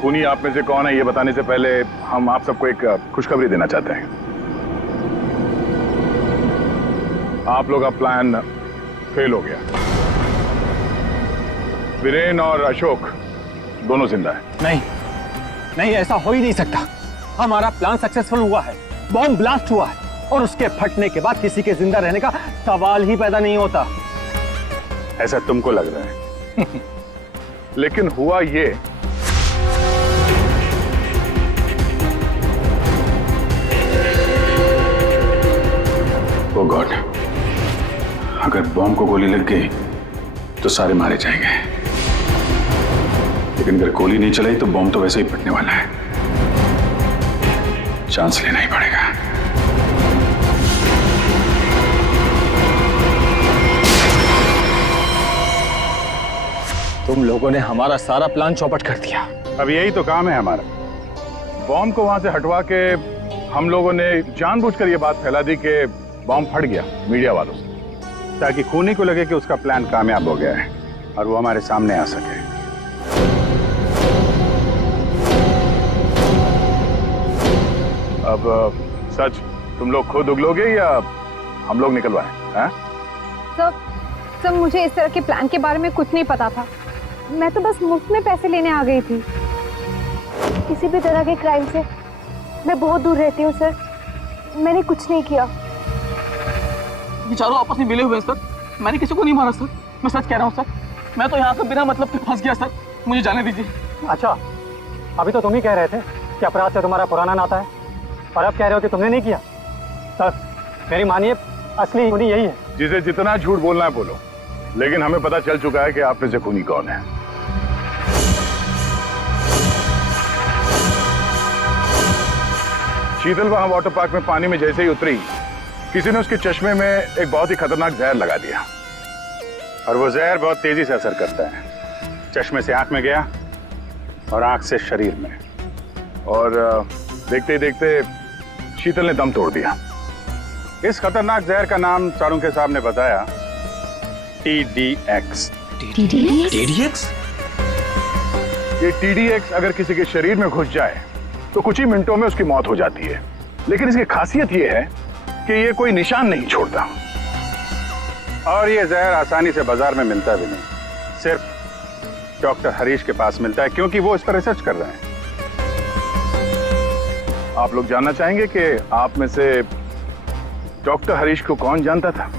खूनी आप में से कौन है ये बताने से पहले हम आप सबको एक खुशखबरी देना चाहते हैं। आप लोग का प्लान फेल हो गया। वीरेन और अशोक दोनों जिंदा है। नहीं, ऐसा हो ही नहीं सकता। हमारा प्लान सक्सेसफुल हुआ है, बॉम्ब ब्लास्ट हुआ है, और उसके फटने के बाद किसी के जिंदा रहने का सवाल ही पैदा नहीं होता। ऐसा तुमको लग रहा है। लेकिन हुआ ये, ओ गॉड, अगर बॉम्ब को गोली लग गई तो सारे मारे जाएंगे, लेकिन अगर गोली नहीं चलाई तो बॉम्ब तो वैसे ही फटने वाला है। चांस लेना ही पड़ेगा। तुम लोगों ने हमारा सारा प्लान चौपट कर दिया। अब यही तो काम है हमारा। बॉम्ब को वहां से हटवा के हम लोगों ने जानबूझकर ये बात फैला दी कि बॉम्ब फट गया मीडिया वालों से, ताकि खूनी को लगे कि उसका प्लान कामयाब हो गया है और वो हमारे सामने आ सके। अब सच तुम लोग खुद उगलोगे या हम लोग निकलवाएं? हैं? सब मुझे इस तरह के प्लान के बारे में कुछ नहीं पता था। मैं तो बस मुफ्त में पैसे लेने आ गई थी। किसी भी तरह के क्राइम से मैं बहुत दूर रहती हूँ सर। मैंने कुछ नहीं किया। ये चारों आपस में मिले हुए हैं सर। मैंने किसी को नहीं मारा सर, मैं सच कह रहा हूँ सर। मैं तो यहाँ से बिना मतलब के फंस गया सर, मुझे जाने दीजिए। अच्छा, अभी तो तुम ही कह रहे थे कि अपराध से तुम्हारा पुराना नाता है, और अब कह रहे हो कि तुमने नहीं किया। सर मेरी मानिए, असली खूनी यही है। जिसे जितना झूठ बोलना है बोलो, लेकिन हमें पता चल चुका है कि आप में से खूनी कौन है। शीतल वहां वाटर पार्क में पानी में जैसे ही उतरी, किसी ने उसके चश्मे में एक बहुत ही खतरनाक जहर लगा दिया, और वो जहर बहुत तेजी से असर करता है। चश्मे से आंख में गया और आंख से शरीर में, और देखते ही देखते शीतल ने दम तोड़ दिया। इस खतरनाक जहर का नाम चाणक्य साहब ने बताया TDX। TDX? ये TDX अगर किसी के शरीर में घुस जाए तो कुछ ही मिनटों में उसकी मौत हो जाती है, लेकिन इसकी खासियत ये है कि ये कोई निशान नहीं छोड़ता और ये जहर आसानी से बाजार में मिलता भी नहीं, सिर्फ डॉक्टर हरीश के पास मिलता है क्योंकि वो इस पर रिसर्च कर रहे हैं। आप लोग जानना चाहेंगे कि आप में से डॉक्टर हरीश को कौन जानता था?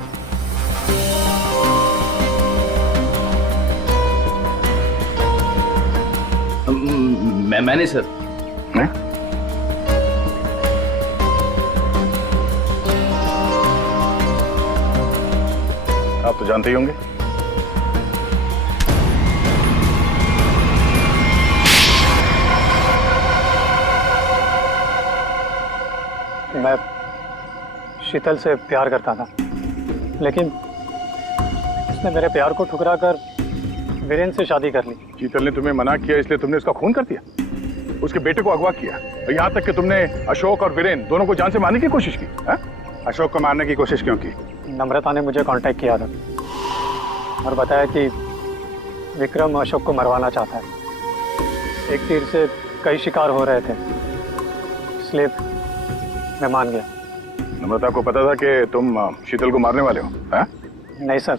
मैंने सर। नहीं? आप तो जानते ही होंगे। मैं शीतल से प्यार करता था, लेकिन उसने मेरे प्यार को ठुकरा कर वीरेंद्र से शादी कर ली। शीतल ने तुम्हें मना किया इसलिए तुमने उसका खून कर दिया, उसके बेटे को अगवा किया, यहाँ तक कि तुमने अशोक और वीरेंद्र दोनों को जान से मारने की कोशिश की। है? अशोक को मारने की कोशिश क्यों की? नम्रता ने मुझे कांटेक्ट किया था और बताया कि विक्रम अशोक को मरवाना चाहता है। एक तीर से कई शिकार हो रहे थे, इसलिए मैं मान गया। नम्रता को पता था कि तुम शीतल को मारने वाले हो? है? नहीं सर,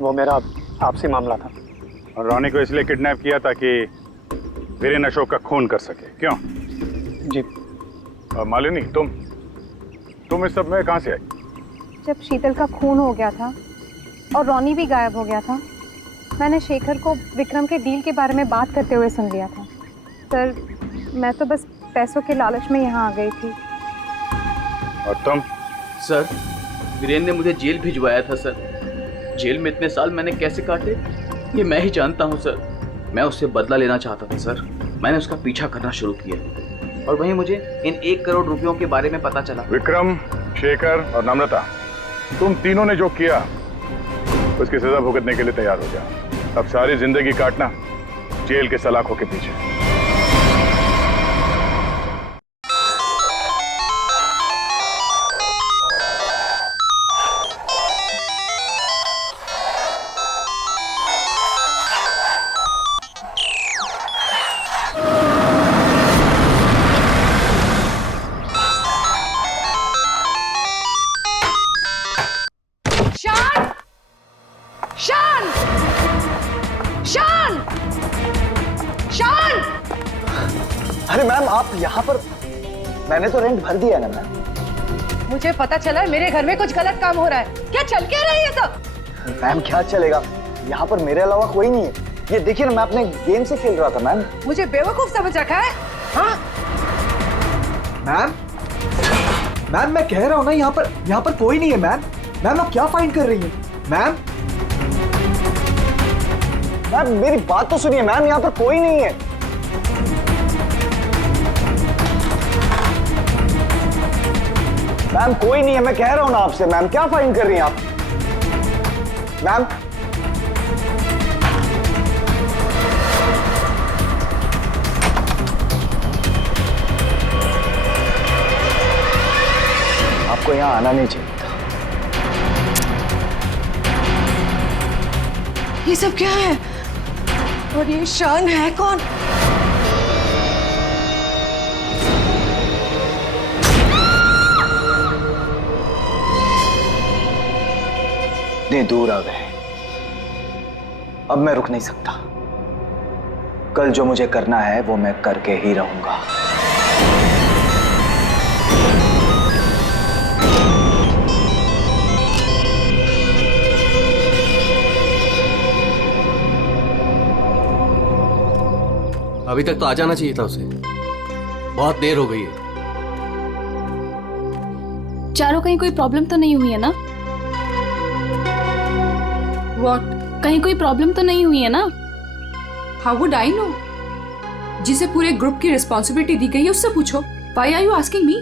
वो मेरा आपसी मामला था। और रोनी को इसलिए किडनैप किया ताकि वीरेंद्र अशोक का खून कर सके, क्यों? जी। और मालिनी, तुम इस सब में कहाँ से आई? जब शीतल का खून हो गया था और रोनी भी गायब हो गया था, मैंने शेखर को विक्रम के डील के बारे में बात करते हुए सुन लिया था। सर, मैं तो बस पैसों के लालच में यहाँ आ गई थी। और तुम? सर, वीरेंद्र ने मुझे जेल भिजवाया था सर। जेल में इतने साल मैंने कैसे काटे ये मैं ही जानता हूँ सर। मैं उससे बदला लेना चाहता था सर। मैंने उसका पीछा करना शुरू किया और वहीं मुझे इन 1 करोड़ रुपयों के बारे में पता चला। विक्रम, शेखर और नम्रता, तुम तीनों ने जो किया उसकी सजा भुगतने के लिए तैयार हो जाओ। अब सारी जिंदगी काटना जेल के सलाखों के पीछे। अरे मैम, आप यहाँ पर? मैंने तो रेंट भर दिया ना मैम। मुझे पता चला है मेरे घर में कुछ गलत काम हो रहा है। क्या चल क्या रहा है ये सब? मैम क्या चलेगा, यहाँ पर मेरे अलावा कोई नहीं है। ये देखिए ना, मैं अपने गेम से खेल रहा था मैम। मुझे बेवकूफ समझ रखा है? हाँ? मैम मैं कह रहा हूँ ना, यहाँ पर कोई नहीं है मैम। मैम आप क्या फाइंड कर रही हैं? मैम मेरी बात तो सुनिए मैम, यहाँ पर कोई नहीं है। मैम कोई नहीं है, मैं कह रहा हूं ना आपसे। मैम क्या फाइंड कर रही हैं आप? मैम आपको यहां आना नहीं चाहिए था। ये सब क्या है? और ये शान है कौन? इतने दूर आ गए, अब मैं रुक नहीं सकता। कल जो मुझे करना है वो मैं करके ही रहूंगा। अभी तक तो आ जाना चाहिए था उसे, बहुत देर हो गई है। चारों कहीं कोई प्रॉब्लम तो नहीं हुई है ना? What? कहीं कोई प्रॉब्लम तो नहीं हुई है ना? How would I know? जिसे पूरे ग्रुप की रिस्पॉन्सिबिलिटी दी गई है उससे पूछो। Why are you asking me?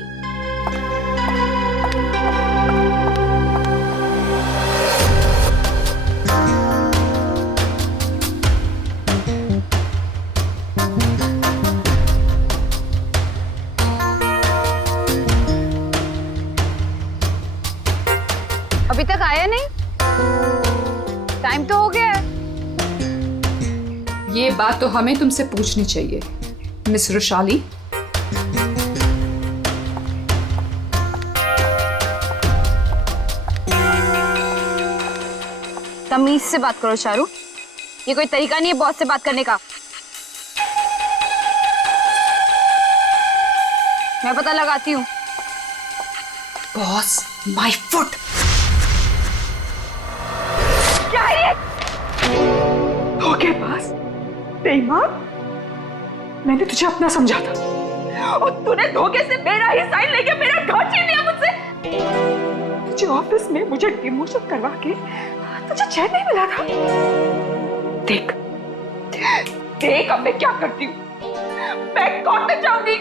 अभी तक आया नहीं? टाइम तो हो गया है। ये बात तो हमें तुमसे पूछनी चाहिए, मिस रुशाली। तमीज से बात करो चारू, ये कोई तरीका नहीं है बॉस से बात करने का। मैं पता लगाती हूँ। Boss my foot. क्या है ये? धोखेबाज, बेईमान। मैंने तुझे अपना समझा था और तूने धोखे से मेरा ही साइन लेके मेरा घर छीन लिया मुझसे। तुझे ऑफिस में मुझे डिमोशन करवा के तुझे चैन नहीं मिला था। देख देख अब मैं क्या करती हूँ, मैं कोर्ट में जाऊंगी।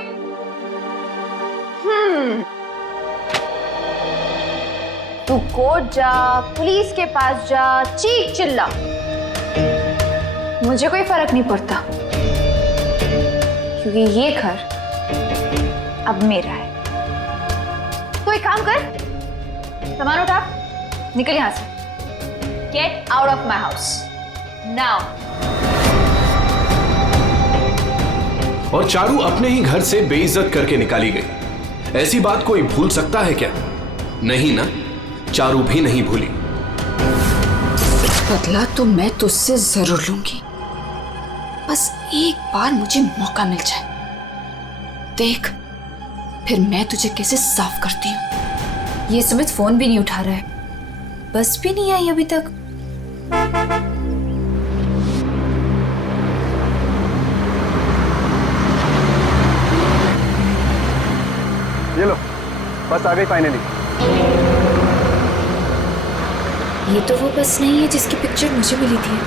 तू कोर्ट जा, पुलिस के पास जा, चीख चिल्ला, मुझे कोई फर्क नहीं पड़ता, क्योंकि ये घर अब मेरा है। तो एक काम कर, सामान उठा, निकल यहां से। Get out of my house now. और चारू अपने ही घर से बेइज्जत करके निकाली गई। ऐसी बात कोई भूल सकता है क्या? नहीं ना, चारू भी नहीं भूली। बदला तो मैं तुझसे जरूर लूंगी, बस एक बार मुझे मौका मिल जाए। देख फिर मैं तुझे कैसे साफ करती हूँ। ये सुमित फोन भी नहीं उठा रहा है, बस भी नहीं आई अभी तक। ये लो, बस आ गई फाइनली। ये तो वो बस नहीं है जिसकी पिक्चर मुझे मिली थी।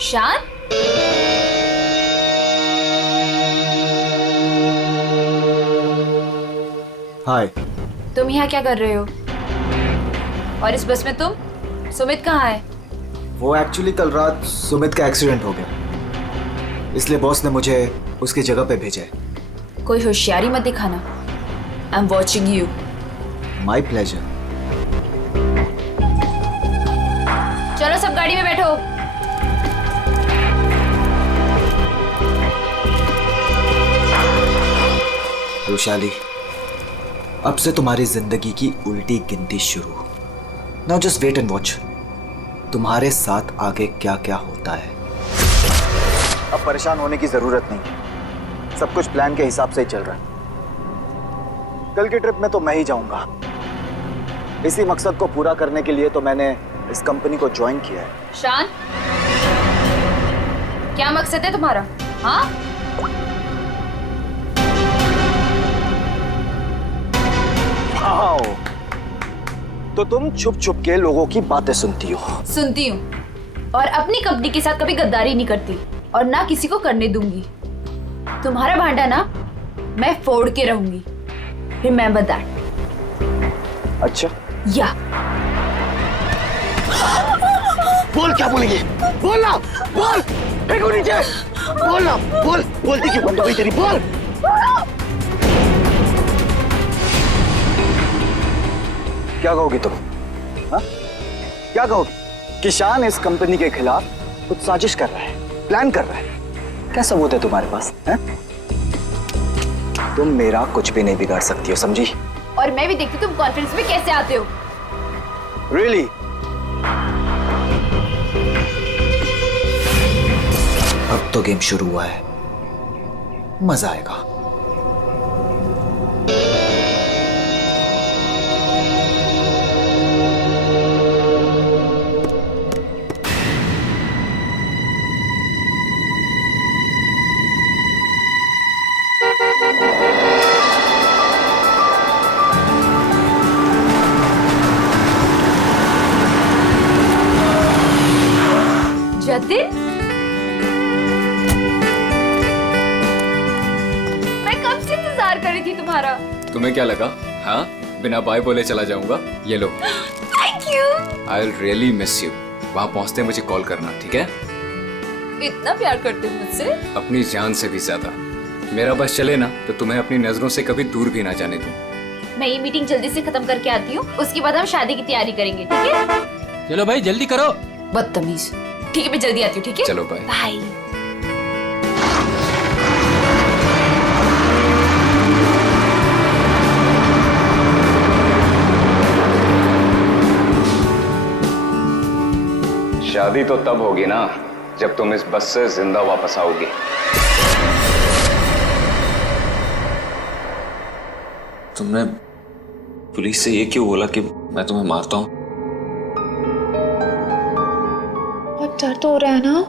शान, हाय। तुम यहाँ क्या कर रहे हो? और इस बस में तुम? सुमित कहाँ है? वो एक्चुअली कल रात सुमित का एक्सीडेंट हो गया, इसलिए बॉस ने मुझे उसकी जगह पे भेजा है। कोई होशियारी मत दिखाना। I am watching you. My pleasure. चलो सब गाड़ी में बैठो। रुशाली, अब से तुम्हारी जिंदगी की उल्टी गिनती शुरू। Now just wait and watch, तुम्हारे साथ आगे क्या क्या होता है। अब परेशान होने की जरूरत नहीं, सब कुछ प्लान के हिसाब से ही चल रहा है। कल की ट्रिप में तो मैं ही जाऊंगा। इसी मकसद को पूरा करने के लिए तो मैंने इस कंपनी को ज्वाइन किया है। शान, क्या मकसद है तुम्हारा? हाँ, आओ, तो तुम छुप छुप के लोगों की बातें सुनती हो? सुनती हूँ, और अपनी कंपनी के साथ कभी गद्दारी नहीं करती और ना किसी को करने दूंगी। तुम्हारा भांडा ना मैं फोड़ के रहूंगी। Remember that. अच्छा, या बोल, क्या बोलेंगे? बोल ना, बोल, फेंको नीचे, बोल ना, बोल, बोलती क्यों बंद हो गई तेरी? बोल। क्या कहोगी तुम? हाँ? क्या कहोगी? किसान इस कंपनी के खिलाफ कुछ साजिश कर रहा है, प्लान कर रहा है। क्या सबूत है तुम्हारे पास? है? तुम मेरा कुछ भी नहीं बिगाड़ सकती हो, समझी? और मैं भी देखती तुम कॉन्फ्रेंस में कैसे आते हो। Really? अब तो गेम शुरू हुआ है, मजा आएगा। जतिन, तुम्हारा। तुम्हें क्या लगा? हाँ, बिना बाय बोले चला जाऊंगा? ये लो। Thank you. I will really miss you. वहाँ पहुँचते मुझे कॉल करना, ठीक है? इतना प्यार करते हो मुझसे? अपनी जान से भी ज्यादा। मेरा बस चले ना तो तुम्हें अपनी नजरों से कभी दूर भी ना जाने दूं। मैं ये मीटिंग जल्दी से खत्म करके आती हूँ, उसके बाद हम शादी की तैयारी करेंगे, ठीक है? चलो भाई जल्दी करो। बदतमीज। ठीक है, मैं जल्दी आती हूँ, ठीक है? चलो बाय। बाय। शादी तो तब होगी ना जब तुम इस बस से जिंदा वापस आओगी। तुमने पुलिस से ये क्यों बोला कि मैं तुम्हें मारता हूँ? बहुत दर्द हो रहा है ना?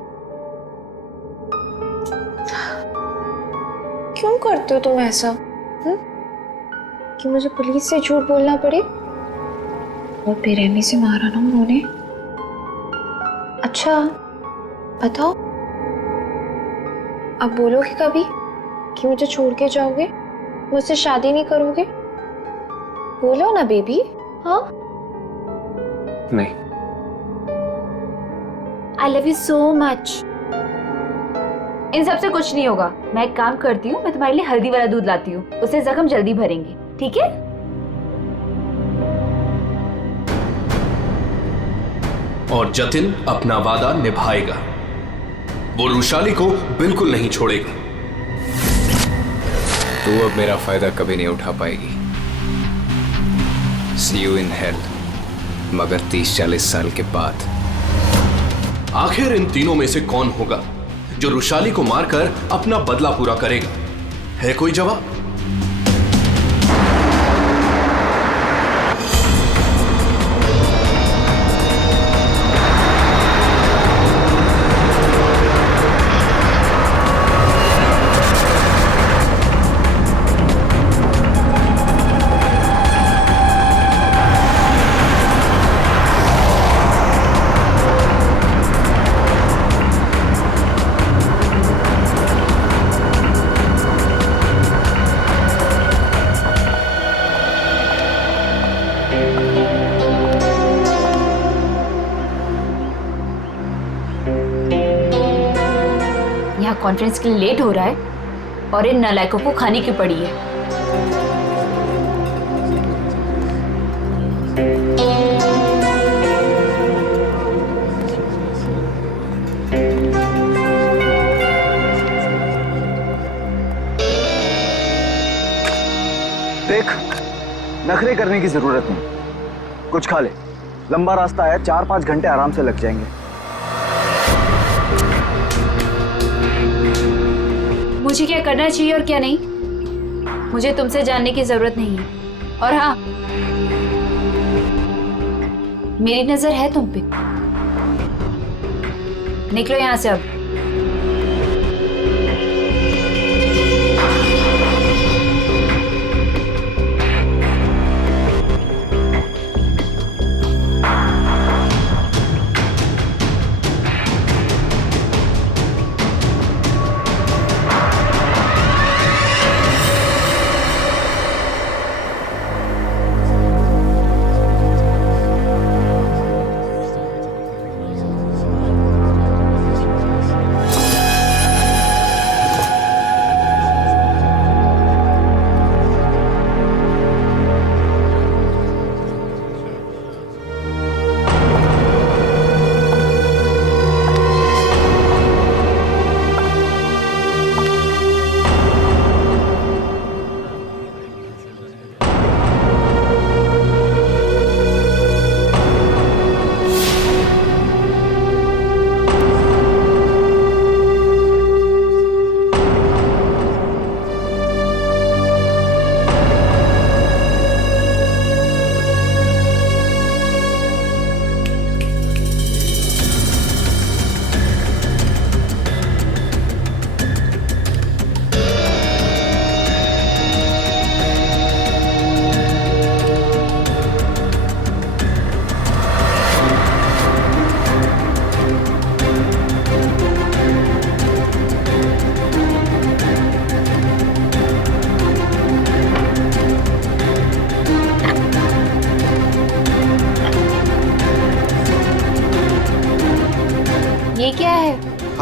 क्यों करते हो तुम ऐसा? कि मुझे पुलिस से झूठ बोलना पड़े? और बेरहमी से मारा ना उन्होंने। अच्छा बताओ, अब बोलोगे कभी कि मुझे छोड़ के जाओगे, मुझसे शादी नहीं करोगे? बोलो ना बेबी। हाँ? नहीं। I love you so much। इन सब से कुछ नहीं होगा। मैं एक काम करती हूँ, मैं तुम्हारे लिए हल्दी वाला दूध लाती हूँ, उससे जख्म जल्दी भरेंगे, ठीक है? और जतिन अपना वादा निभाएगा। वो रुशाली को बिल्कुल नहीं छोड़ेगा। तू अब मेरा फायदा कभी नहीं उठा पाएगी। See you in hell, मगर 30-40 साल के बाद। आखिर इन तीनों में से कौन होगा जो रुशाली को मारकर अपना बदला पूरा करेगा? है कोई जवाब? कॉन्फ्रेंस के लिए लेट हो रहा है और इन नालायकों को खाने की पड़ी है। देख, नखरे करने की जरूरत नहीं, कुछ खा ले। लंबा रास्ता है, 4-5 घंटे आराम से लग जाएंगे। मुझे क्या करना चाहिए और क्या नहीं, मुझे तुमसे जानने की जरूरत नहीं है। और हाँ, मेरी नजर है तुम पे। निकलो यहां से अब।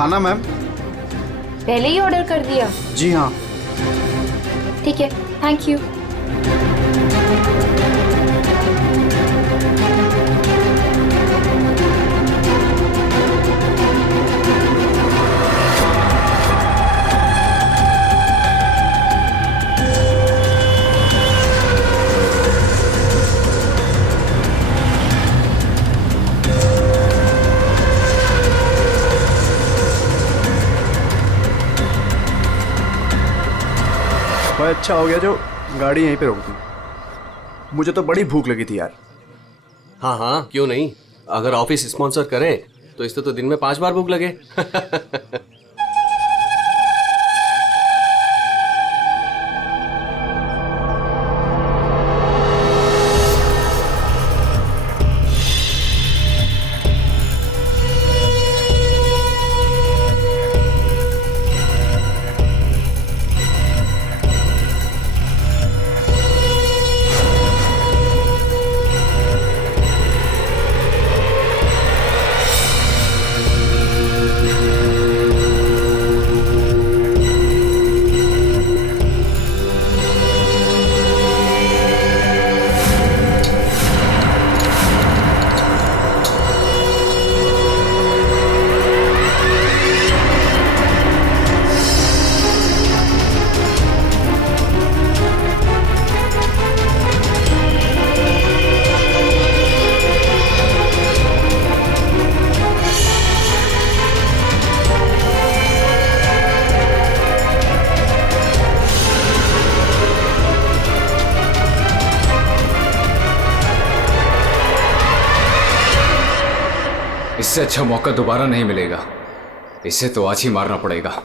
खाना मैम। पहले ही ऑर्डर कर दिया? जी हाँ। ठीक है, थैंक यू। भाई अच्छा हो गया जो गाड़ी यहीं पे रोक दी, मुझे तो बड़ी भूख लगी थी यार। हाँ हाँ, क्यों नहीं। अगर ऑफिस स्पॉन्सर करे तो इससे तो दिन में 5 बार भूख लगे। इससे अच्छा मौका दोबारा नहीं मिलेगा, इसे तो आज ही मारना पड़ेगा।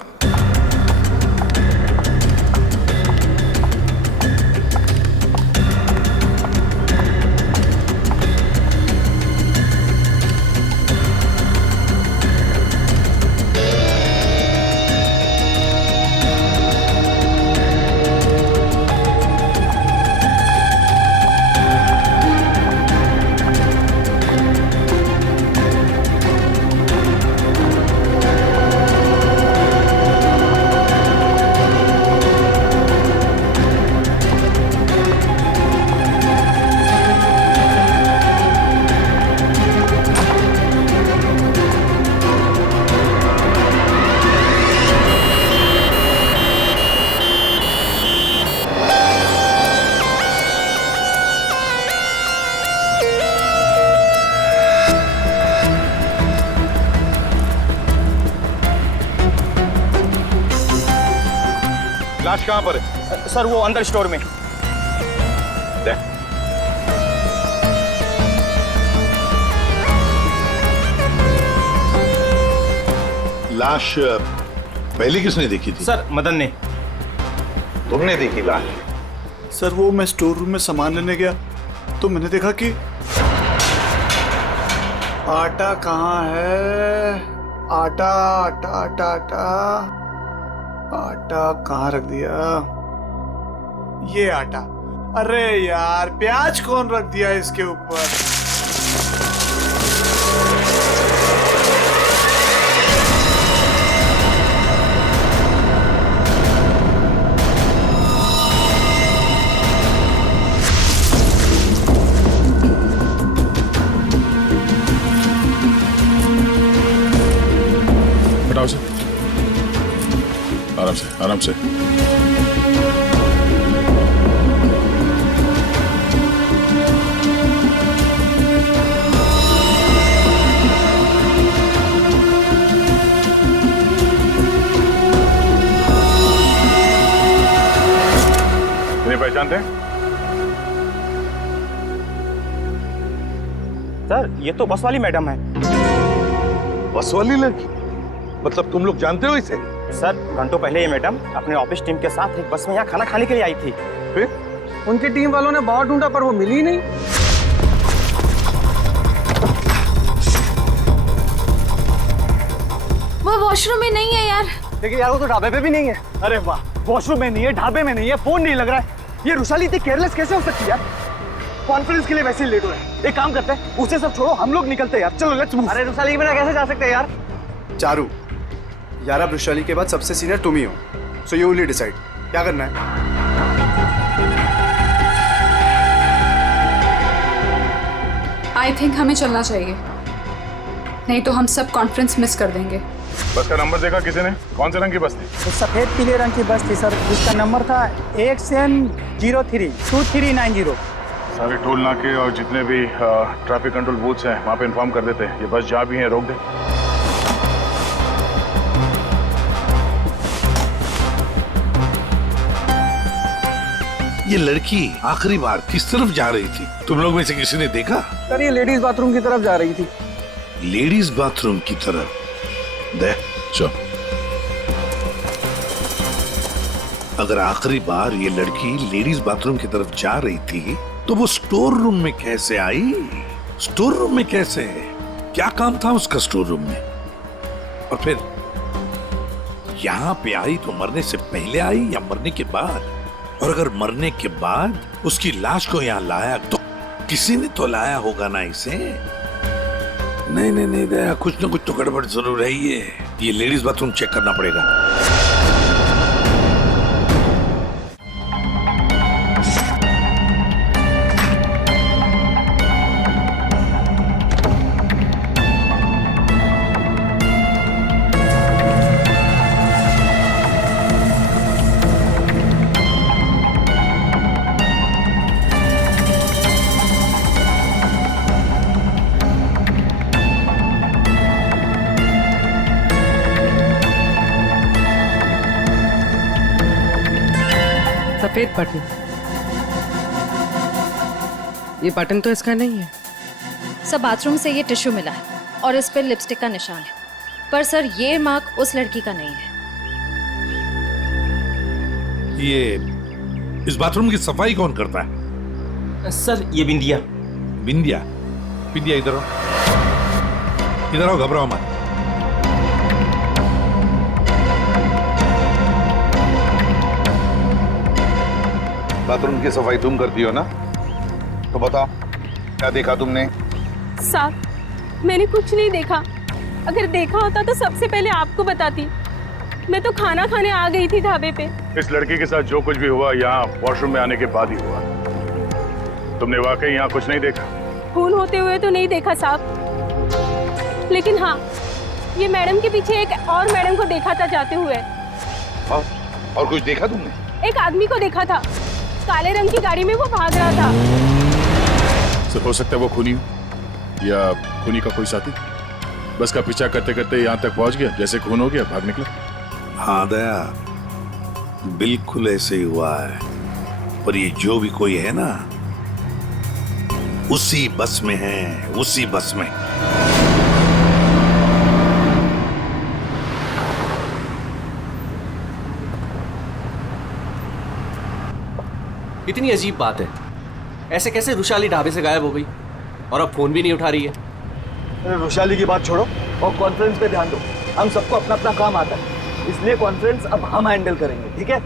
लाश कहाँ पर है? सर वो अंदर स्टोर में। लाश पहले किसने देखी थी? सर मदन ने। तुमने देखी लाश? सर वो मैं स्टोर रूम में सामान लेने गया तो मैंने देखा कि आटा कहाँ है? आटा आटा आटा आटा आटा कहाँ रख दिया? ये आटा। अरे यार प्याज कौन रख दिया इसके ऊपर? हटाओ से, आराम से आराम से। इन्हें पहचानते हैं? सर ये तो बस वाली मैडम है। बस वाली लड़की? मतलब तुम लोग जानते हो इसे? सर घंटों पहले ये मैडम अपने ऑफिस टीम के साथ एक बस में यहाँ खाना खाने के लिए आई थी। फिर उनकी टीम वालों ने बहुत ढूंढा पर वो मिली नहीं। वो वॉशरूम में नहीं है यार। देखिए यार वो तो ढाबे पे भी नहीं है। अरे वाह, वॉशरूम में नहीं है, ढाबे में नहीं है, फोन नहीं लग रहा है। ये रुशाली इतनी केयरलेस कैसे हो सकती है यार? कॉन्फ्रेंस के लिए वैसे ही लेट हो रहे हैं। एक काम करते हैं, उसे सब छोड़ो, हम लोग निकलते हैं यार। चलो लेट्स मूव। अरे रुशाली के बिना कैसे जा सकते हैं यार? चारू यार अब वृषाली के बाद सबसे सीनियर तुम ही हो, सो यू विल डिसाइड क्या करना है। आई थिंक हमें चलना चाहिए, नहीं तो हम सब कॉन्फ्रेंस मिस कर देंगे। बस का नंबर देखा किसी ने? कौन से रंग की बस थी? तो सफेद पीले रंग की बस थी सर, जिसका नंबर था XN032390। सारे टोल नाके और जितने भी ट्रैफिक कंट्रोल बूथ्स हैं वहाँ पे इन्फॉर्म कर देते हैं, ये बस जहाँ भी है रोक दे। ये लड़की आखिरी बार किस तरफ जा रही थी? तुम लोग में से किसी ने देखा? सर ये लेडीज बाथरूम की तरफ जा रही थी। लेडीज बाथरूम की तरफ? दे चलो। अगर आखिरी बार ये लड़की लेडीज बाथरूम की तरफ जा रही थी तो वो स्टोर रूम में कैसे आई? स्टोर रूम में कैसे? क्या काम था उसका स्टोर रूम में? और फिर यहाँ पे आई तो मरने से पहले आई या मरने के बाद? और अगर मरने के बाद उसकी लाश को यहाँ लाया तो किसी ने तो लाया होगा ना इसे? नहीं नहीं नहीं दया, कुछ ना कुछ तो गड़बड़ जरूर है। ये लेडीज बाथरूम चेक करना पड़ेगा। सफेद बटन, ये बटन तो इसका नहीं है। सर बाथरूम से ये टिश्यू मिला है और इस पर लिपस्टिक का निशान है, पर सर ये मार्क उस लड़की का नहीं है। ये इस बाथरूम की सफाई कौन करता है? सर ये बिंदिया। बिंदिया? बिंदिया इधर आओ, इधर आओ, घबराओ मत। बाथरूम की सफाई तुम करती हो ना? तो बताओ क्या देखा तुमने? साहब मैंने कुछ नहीं देखा, अगर देखा होता तो सबसे पहले आपको बताती। मैं तो खाना खाने आ गई थी ढाबे पे। इस लड़की के साथ जो कुछ भी हुआ यहाँ वॉशरूम में आने के बाद ही हुआ। तुमने वाकई यहाँ कुछ नहीं देखा? खून होते हुए तो नहीं देखा साहब, लेकिन हाँ ये मैडम के पीछे एक और मैडम को देखा था जाते हुए। और कुछ देखा तुमने? एक आदमी को देखा था, काले रंग की गाड़ी में वो भाग रहा था। सिर्फ हो सकता है वो खूनी हो या खूनी का कोई साथी। बस का पीछा करते करते यहाँ तक पहुंच गया, जैसे खून हो गया भाग निकला। हाँ दया, बिल्कुल ऐसे ही हुआ है। पर ये जो भी कोई है ना, उसी बस में है, उसी बस में। इतनी अजीब बात है, ऐसे कैसे रुशाली ढाबे से गायब हो गई और अब फोन भी नहीं उठा रही है? रुशाली की बात छोड़ो और कॉन्फ्रेंस पे ध्यान दो। हम सबको अपना अपना काम आता है, इसलिए कॉन्फ्रेंस अब हम हैंडल करेंगे, ठीक है?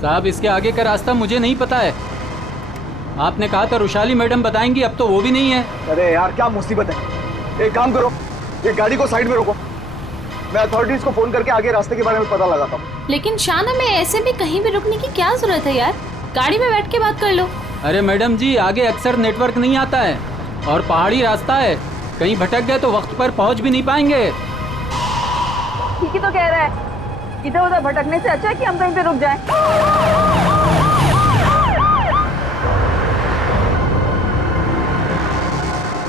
साहब इसके आगे का रास्ता मुझे नहीं पता है। आपने कहा था रुशाली मैडम बताएंगी, अब तो वो भी नहीं है। अरे यार क्या मुसीबत है। एक काम करो, ये गाड़ी को साइड में रोको, मैं अथॉरिटीज को फोन करके आगे रास्ते के बारे में पता लगाता हूँ। लेकिन शाना में ऐसे भी कहीं भी रुकने की क्या जरूरत है यार, गाड़ी में बैठ के बात कर लो। अरे मैडम जी आगे अक्सर नेटवर्क नहीं आता है और पहाड़ी रास्ता है, कहीं भटक गए तो वक्त पर पहुंच भी नहीं पाएंगे। ठीक ही तो कह रहा है, इधर उधर भटकने से अच्छा है कि हम कहीं पे रुक जाएं।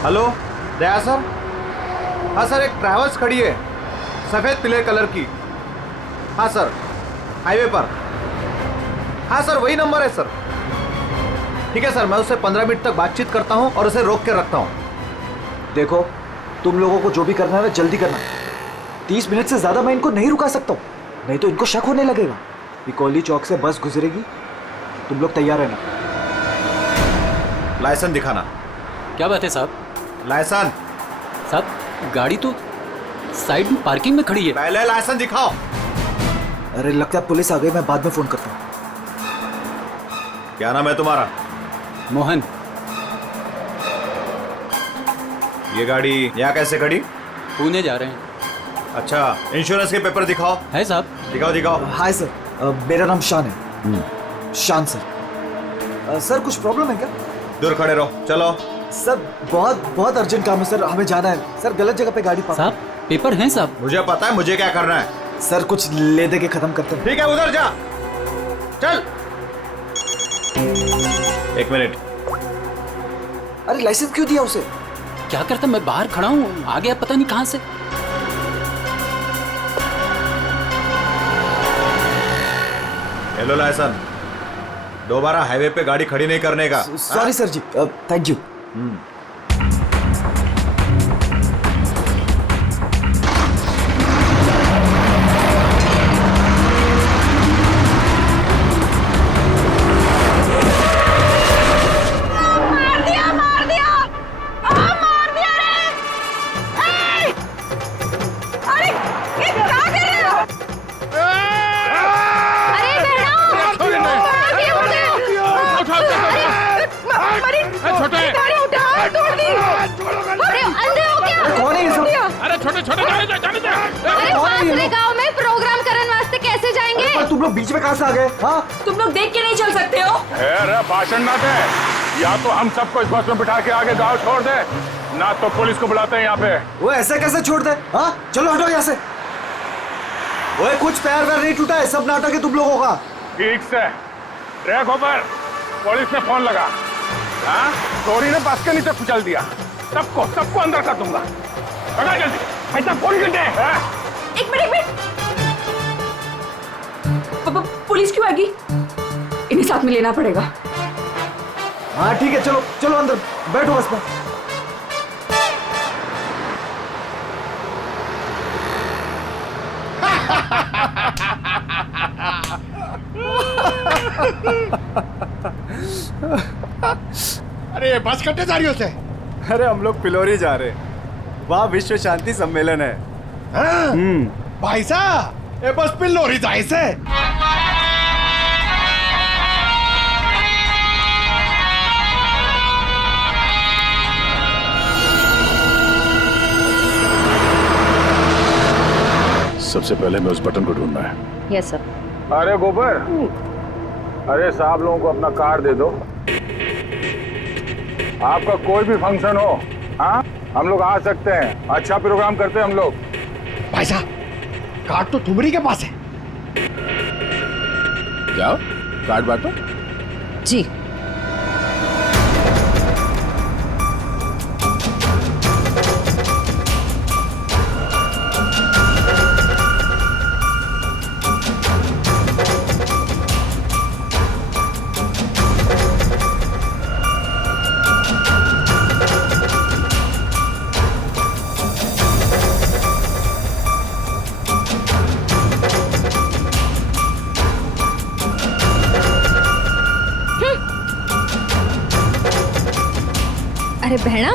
हेलो दया सर? हाँ सर, एक ट्रैवल्स खड़ी है सफेद पीले कलर की। हाँ सर, हाईवे पर। हाँ सर वही नंबर है सर। ठीक है सर, मैं उससे 15 मिनट तक बातचीत करता हूँ और उसे रोक के रखता हूँ। देखो तुम लोगों को जो भी करना है ना जल्दी करना। 30 मिनट से ज्यादा मैं इनको नहीं रुका सकता हूँ, नहीं तो इनको शक होने लगेगा। बिकौली चौक से बस गुजरेगी, तुम लोग तैयार रहना। लाइसेंस दिखाना। क्या बात है साहब? लाइसेंस साहब गाड़ी तो साइड में पार्किंग में खड़ी है। पहले लाइसेंस दिखाओ। अरे लगता है पुलिस आ गई, मैं बाद में फोन करता हूँ। क्या नाम है तुम्हारा? मोहन। ये गाड़ी यहाँ कैसे खड़ी? पुणे जा रहे हैं। अच्छा, इंश्योरेंस के पेपर दिखाओ। है साहब। दिखाओ दिखाओ। हाय सर, मेरा नाम शान है। शान सर। सर कुछ प्रॉब्लम है क्या? दूर खड़े रहो, चलो। सर बहुत अर्जेंट काम है सर, हमें जाना है। सर गलत जगह पे गाड़ी पार्क। साहब पेपर हैं साहब। मुझे पता है मुझे क्या करना है। सर कुछ ले दे के खत्म करते हैं। ठीक है, उधर जा। चल। 1 मिनट। अरे लाइसेंस क्यों दिया उसे? क्या करता, मैं बाहर खड़ा हूँ, आ गया पता नहीं कहाँ से। हेलो लाइसेंस, दोबारा हाईवे पे गाड़ी खड़ी नहीं करने का। Sorry sir ji, thank you. गांव में प्रोग्राम करने वास्ते कैसे जाएंगे? पर तुम लोग बीच में कहां से आ गए? हाँ, तुम लोग देख के नहीं चल सकते हो? अरे भाषण ना दे, या तो हम सबको इस बस में बिठा के आगे गांव छोड़ दे, ना तो पुलिस को बुलाते हैं यहाँ पे। वो ऐसे कैसे छोड़ दे? हाँ चलो हटो यहाँ से। वो कुछ पैर वैर नहीं टूटा है, सब नाटक है तुम लोगों का। ठीक से ट्रैक ऊपर, पुलिस ने फोन लगा। हाँ, चोरी ने बस के नीचे कुचल दिया। सबको अंदर कर दूंगा। जल्दी, ऐसा कौन घंटे? एक मिनट। पुलिस क्यों आएगी? इन्हें साथ में लेना पड़ेगा। हाँ ठीक है, चलो चलो अंदर बैठो बस में। अरे बस कट्टे जा रही हो से? अरे हम लोग पिलोरी जा रहे हैं, वहाँ विश्व शांति सम्मेलन है। भाई साहब, ये बस पिलोरी जाए से। सबसे पहले मैं उस बटन को ढूंढना है। Yes sir. अरे गोबर, अरे साहब लोगों को अपना कार्ड दे दो। आपका कोई भी फंक्शन हो, हाँ हम लोग आ सकते हैं। अच्छा प्रोग्राम करते हैं हम लोग। भाई साहब, कार्ड तो तुम्हारी के पास है। जाओ कार्ड बांटो। जी। अरे बहना,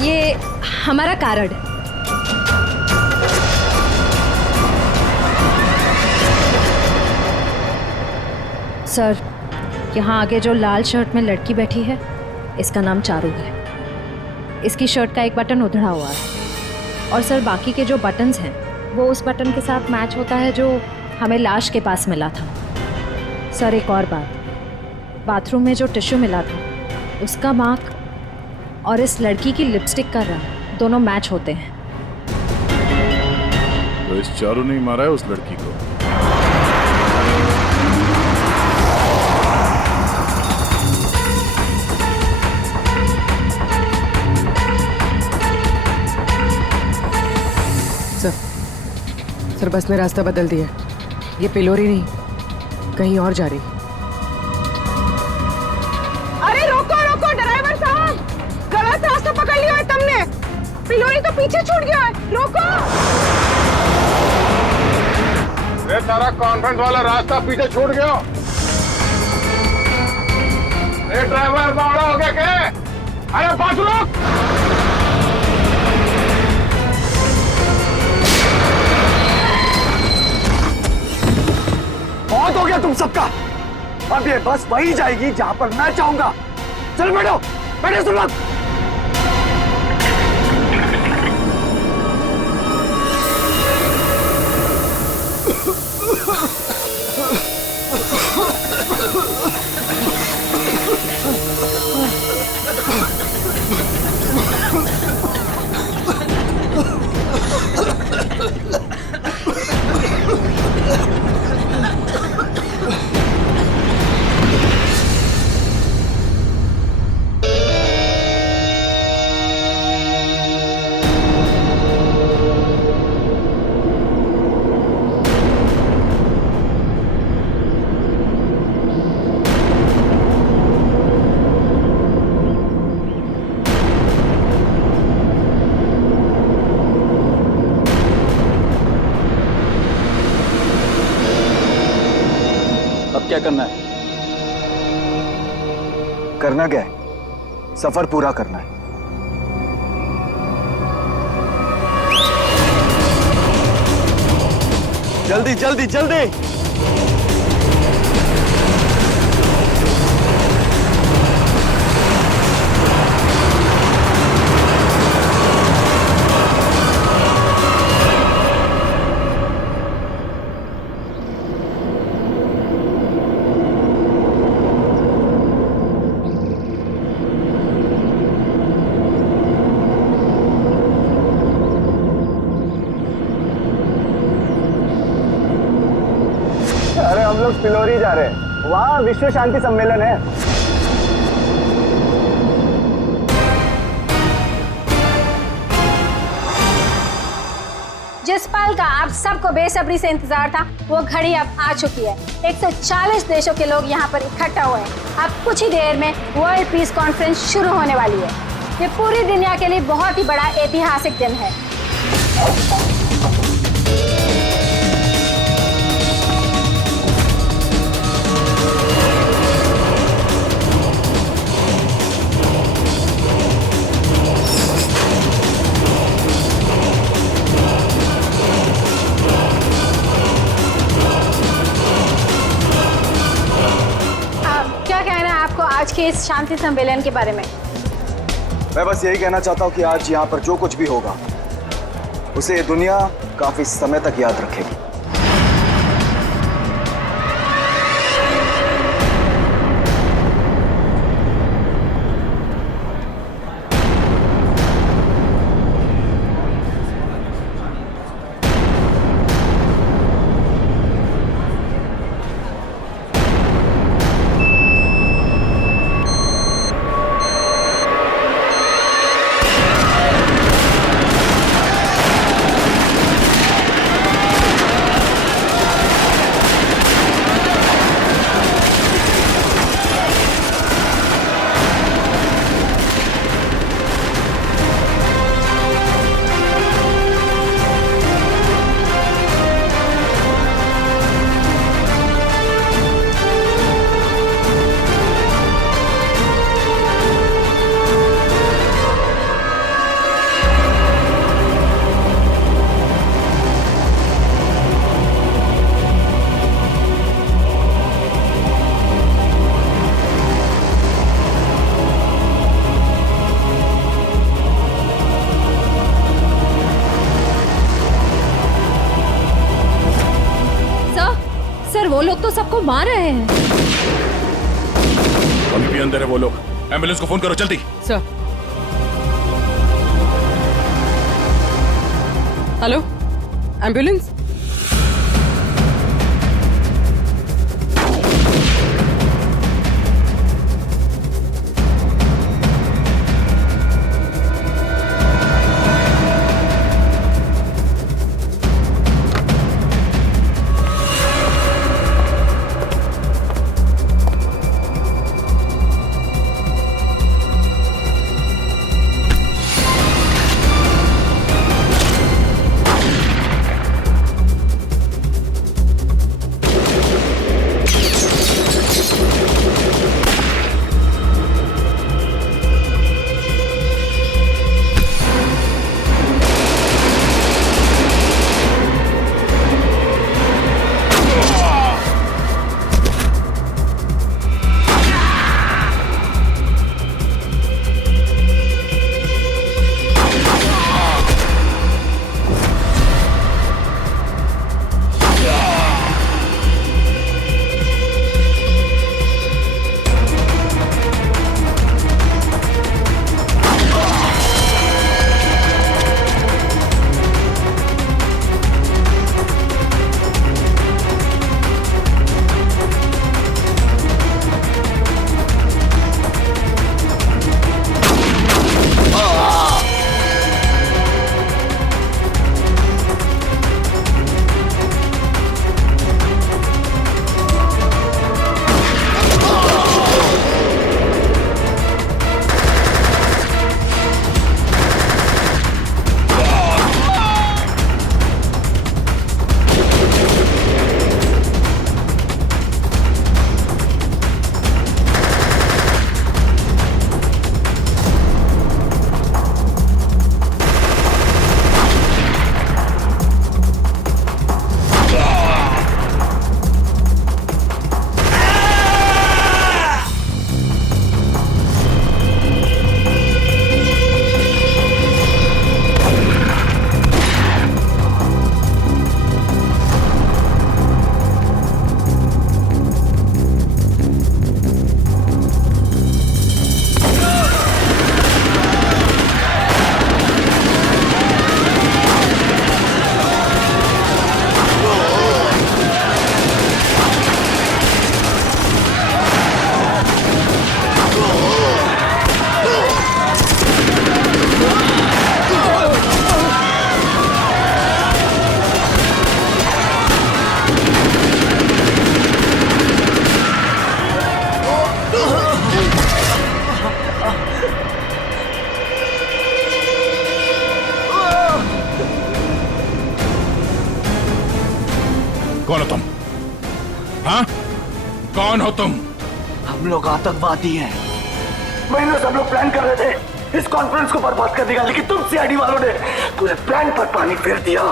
ये हमारा कार्ड। सर, यहाँ आगे जो लाल शर्ट में लड़की बैठी है, इसका नाम चारू है। इसकी शर्ट का एक बटन उधड़ा हुआ है, और सर बाकी के जो बटन्स हैं वो उस बटन के साथ मैच होता है जो हमें लाश के पास मिला था। सर एक और बात, बाथरूम में जो टिश्यू मिला था उसका मार्क और इस लड़की की लिपस्टिक का रंग दोनों मैच होते हैं। तो इस चारू ने मारा है उस लड़की को। सर बस ने रास्ता बदल दिया। ये पिलोरी नहीं, कहीं और जा रही। अरे रोको रोको ड्राइवर साहब, गलत रास्ता पकड़ लिया है तुमने। पिलोरी तो पीछे छूट गया है, रोको। ये सारा कॉन्फ्रेंस वाला रास्ता पीछे छूट गया। ये ड्राइवर बावड़ा हो गया क्या? अरे पास रोक। बहुत हो गया तुम सबका। अब ये बस वही जाएगी जहां पर मैं चाहूंगा। चलो बैठो, बैठो सब लोग। करना है? करना क्या है? सफर पूरा करना है। जल्दी जल्दी जल्दी। अरे हम लोग फिलोरी जा रहे हैं, वहाँ विश्व शांति सम्मेलन है। जिस पल का आप सबको बेसब्री से इंतजार था, वो घड़ी अब आ चुकी है। 140 देशों के लोग यहाँ पर इकट्ठा हुए हैं। अब कुछ ही देर में वर्ल्ड पीस कॉन्फ्रेंस शुरू होने वाली है। ये पूरी दुनिया के लिए बहुत ही बड़ा ऐतिहासिक दिन है। आज के इस शांति सम्मेलन के बारे में मैं बस यही कहना चाहता हूँ कि आज यहाँ पर जो कुछ भी होगा उसे दुनिया काफी समय तक याद रखेगी। वो लोग तो सबको मार रहे हैं। अभी भी अंदर है वो लोग। एम्बुलेंस को फोन करो जल्दी। सर। Hello, ambulance. हम लोग आतंकवादी हैं। महीनों से हम लोग प्लान कर रहे थे इस कॉन्फ्रेंस को बर्बाद करने का, लेकिन तुम सीआईडी वालों ने पूरे प्लान पर पानी फेर दिया।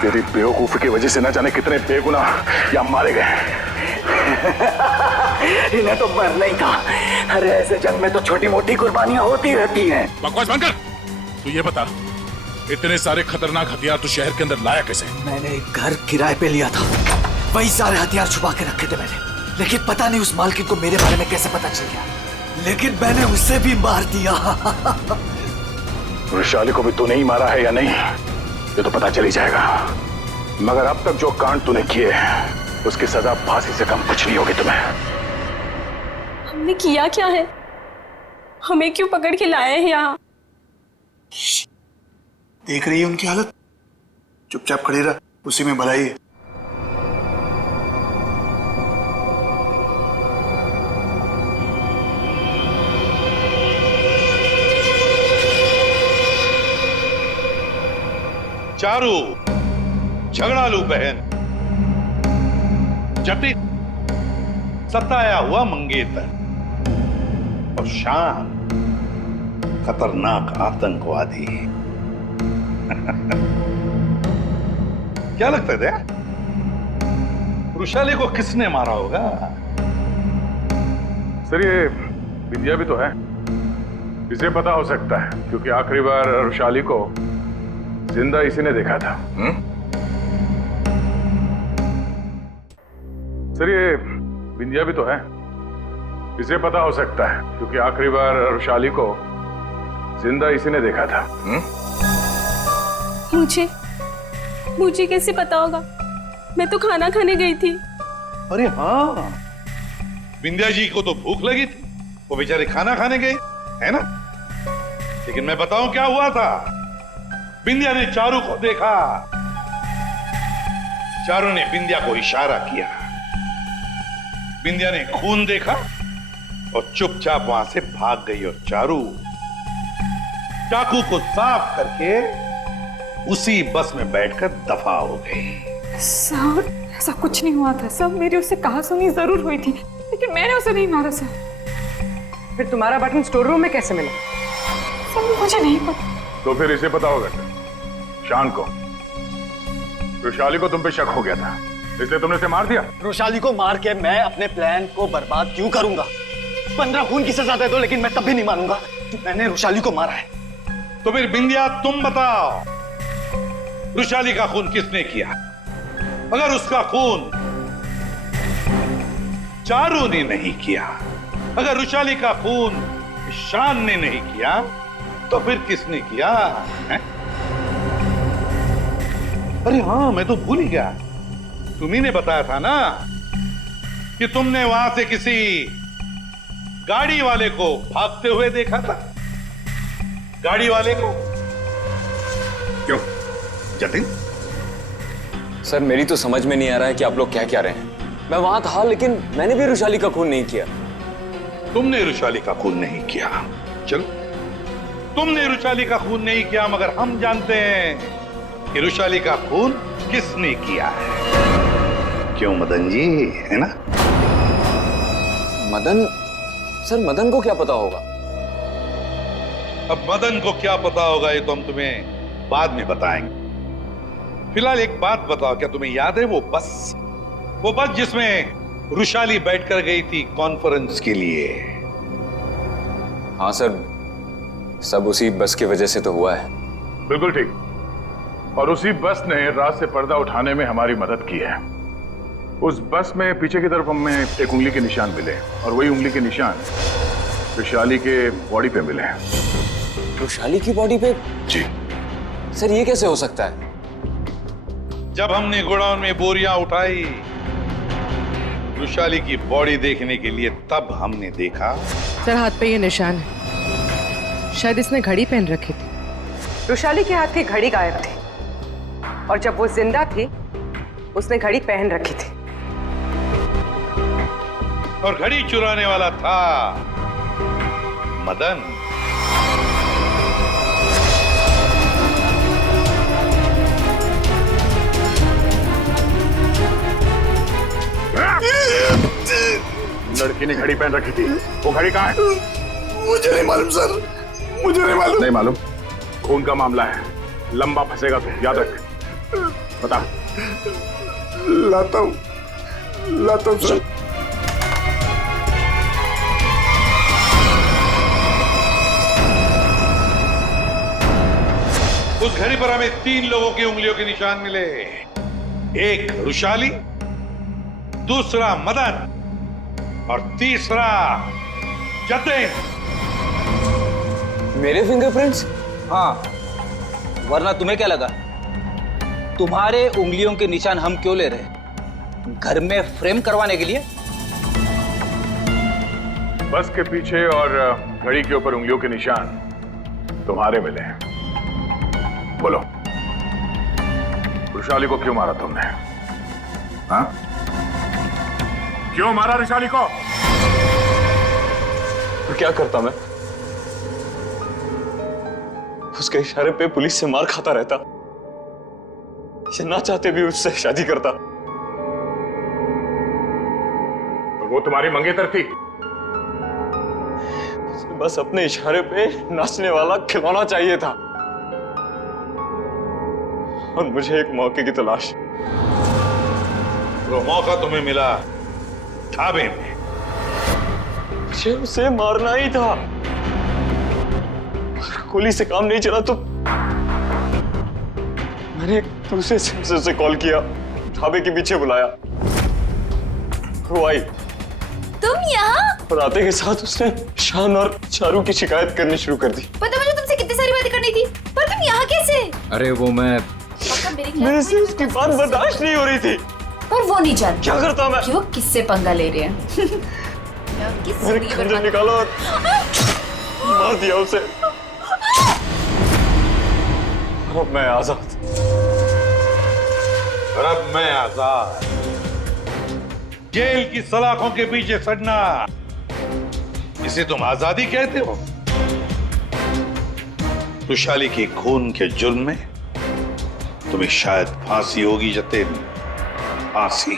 तेरी बेवकूफी की वजह से न जाने कितने बेगुनाह यहाँ मारे गए। इन्हें तो मरना ही था। अरे ऐसे जंग में तो छोटी मोटी कुर्बानियां होती रहती हैं। बकवास बंद कर। तू ये बता, इतने सारे खतरनाक हथियार तू शहर के अंदर लाया कैसे? मैंने एक घर किराए पे लिया था, वही सारे हथियार छुपा के रखे थे मैंने। लेकिन पता नहीं उस मालकिन को मेरे बारे में कैसे पता चल गया, लेकिन मैंने उसे भी मार दिया। वैशाली को भी तूने ही मारा है या नहीं ये तो पता चल ही जाएगा, मगर अब तक जो कांड तूने किए उसकी सजा फांसी से कम कुछ नहीं होगी तुम्हें। हमने किया क्या है? हमें क्यों पकड़ के लाए हैं यहाँ? देख रही है उनकी हालत, चुपचाप खड़े रह, उसी में भलाई है। चारू झगड़ालू बहन, जटिल सताया हुआ मंगेतर और शान खतरनाक आतंकवादी। क्या लगता है दया? वृषाली को किसने मारा होगा? सर ये विद्या भी तो है, इसे पता हो सकता है क्योंकि आखिरी बार वृषाली को जिंदा इसी ने देखा था। सर ये विद्या भी तो है, इसे पता हो सकता है क्योंकि आखिरी बार वृषाली को जिंदा इसी ने देखा था। मुझे कैसे पता होगा? मैं तो खाना खाने गई थी। अरे हाँ, विंध्या जी को तो भूख लगी थी, वो बेचारे खाना खाने गए, है ना? लेकिन मैं बताऊं क्या हुआ था। विंध्या ने चारू को देखा, चारू ने विंध्या को इशारा किया, विंध्या ने खून देखा और चुपचाप वहां से भाग गई और चारू चाकू को साफ करके उसी बस में बैठकर दफा हो गई। सर ऐसा कुछ नहीं हुआ था सर, मेरी उससे कहासुनी जरूर हुई थी, लेकिन मैंने उसे नहीं मारा सर। फिर तुम्हारा बटन स्टोर रूम में कैसे मिला? सर मुझे नहीं पता। तो फिर इसे पता होगा सर, शान को, वृषाली को तुम पे शक हो गया था इसलिए तुमने इसे मार दिया। वृषाली को मार के मैं अपने प्लान को बर्बाद क्यों करूंगा? 15 खून की सजा दे दो लेकिन मैं तब भी नहीं मानूंगा मैंने वृषाली को मारा है। तो फिर विंध्या तुम बताओ, वृषाली का खून किसने किया? अगर उसका खून चारू ने नहीं किया, अगर वृषाली का खून शान ने नहीं किया, तो फिर किसने किया है? अरे हाँ, मैं तो भूल ही गया, तुम्ही ने बताया था ना कि तुमने वहां से किसी गाड़ी वाले को भागते हुए देखा था। गाड़ी वाले को क्यों जतिन? सर मेरी तो समझ में नहीं आ रहा है कि आप लोग क्या कह रहे हैं। मैं वहां था लेकिन मैंने भी वृषाली का खून नहीं किया। तुमने वृषाली का खून नहीं किया, चलो तुमने वृषाली का खून नहीं किया, मगर हम जानते हैं कि वृषाली का खून किसने किया है। क्यों मदन जी, है ना? मदन? सर मदन को क्या पता होगा? अब मदन को क्या पता होगा ये तो हम तुम्हें बाद में बताएंगे। फिलहाल एक बात बताओ, क्या तुम्हें याद है वो बस जिसमें वृषाली बैठकर गई थी कॉन्फ्रेंस के लिए? हाँ सर, सब उसी बस की वजह से तो हुआ है। बिल्कुल ठीक, और उसी बस ने रात से पर्दा उठाने में हमारी मदद की है। उस बस में पीछे की तरफ हमें एक उंगली के निशान मिले और वही उंगली के निशान वृषाली के बॉडी पे मिले हैं। वृषाली की बॉडी पे? जी सर, ये कैसे हो सकता है? जब हमने गोडाउन में बोरियां उठाई वृषाली की बॉडी देखने के लिए, तब हमने देखा। सर हाथ पे ये निशान है, शायद इसने घड़ी पहन रखी थी। वृषाली के हाथ की घड़ी गायब थी और जब वो जिंदा थी उसने घड़ी पहन रखी थी। और घड़ी चुराने वाला था मदन। लड़की ने घड़ी पहन रखी थी, वो घड़ी कहाँ है? मुझे नहीं मालूम सर, मुझे नहीं मालूम। नहीं मालूम? खून का मामला है, लंबा फंसेगा तू, याद रख। बता। लाता हूँ सर। उस घड़ी पर हमें 3 लोगों की उंगलियों के निशान मिले। एक रुशाली, दूसरा मदन और तीसरा जतिन। मेरे फिंगरप्रिंट्स? हाँ, वरना तुम्हें क्या लगा तुम्हारे उंगलियों के निशान हम क्यों ले रहे? घर में फ्रेम करवाने के लिए? बस के पीछे और घड़ी के ऊपर उंगलियों के निशान तुम्हारे मिले हैं। बोलो, रुशाली को क्यों मारा तुमने? हाँ? क्यों मारा रुशाली को? तो क्या करता मैं? उसके इशारे पे पुलिस से मार खाता रहता, या ना चाहते भी उससे शादी करता। वो तुम्हारी मंगेतर थी। बस अपने इशारे पे नाचने वाला खिलौना चाहिए था, और मुझे एक मौके की तलाश। वो मौका तुम्हें मिला ढाबे में। मुझे उसे मारना ही था, गोली से काम नहीं चला तो मैंने एक दूसरे सेंसर से कॉल किया, ढाबे के पीछे बुलाया, वो आई। तुम यहाँ? और आते के साथ उसने शान और चारू की शिकायत करनी शुरू कर दी। पता मुझे तुमसे कितनी सारी बातें करनी थी, पर तुम यहाँ कैसे? अरे वो मैं मेरे से उसकी बात बर्दाश्त नहीं हो रही थी। पर वो नहीं जानती क्या करता मैं कि वो किससे पंगा ले रहे हैं। मैंने खंजर निकाला और मार दिया उसे। अब मैं आजाद। और अब मैं आजाद। जेल की सलाखों के पीछे सड़ना, इसे तुम आजादी कहते हो? रुशाली के खून के जुर्म में तुम्हें शायद फांसी होगी जतिन, फांसी।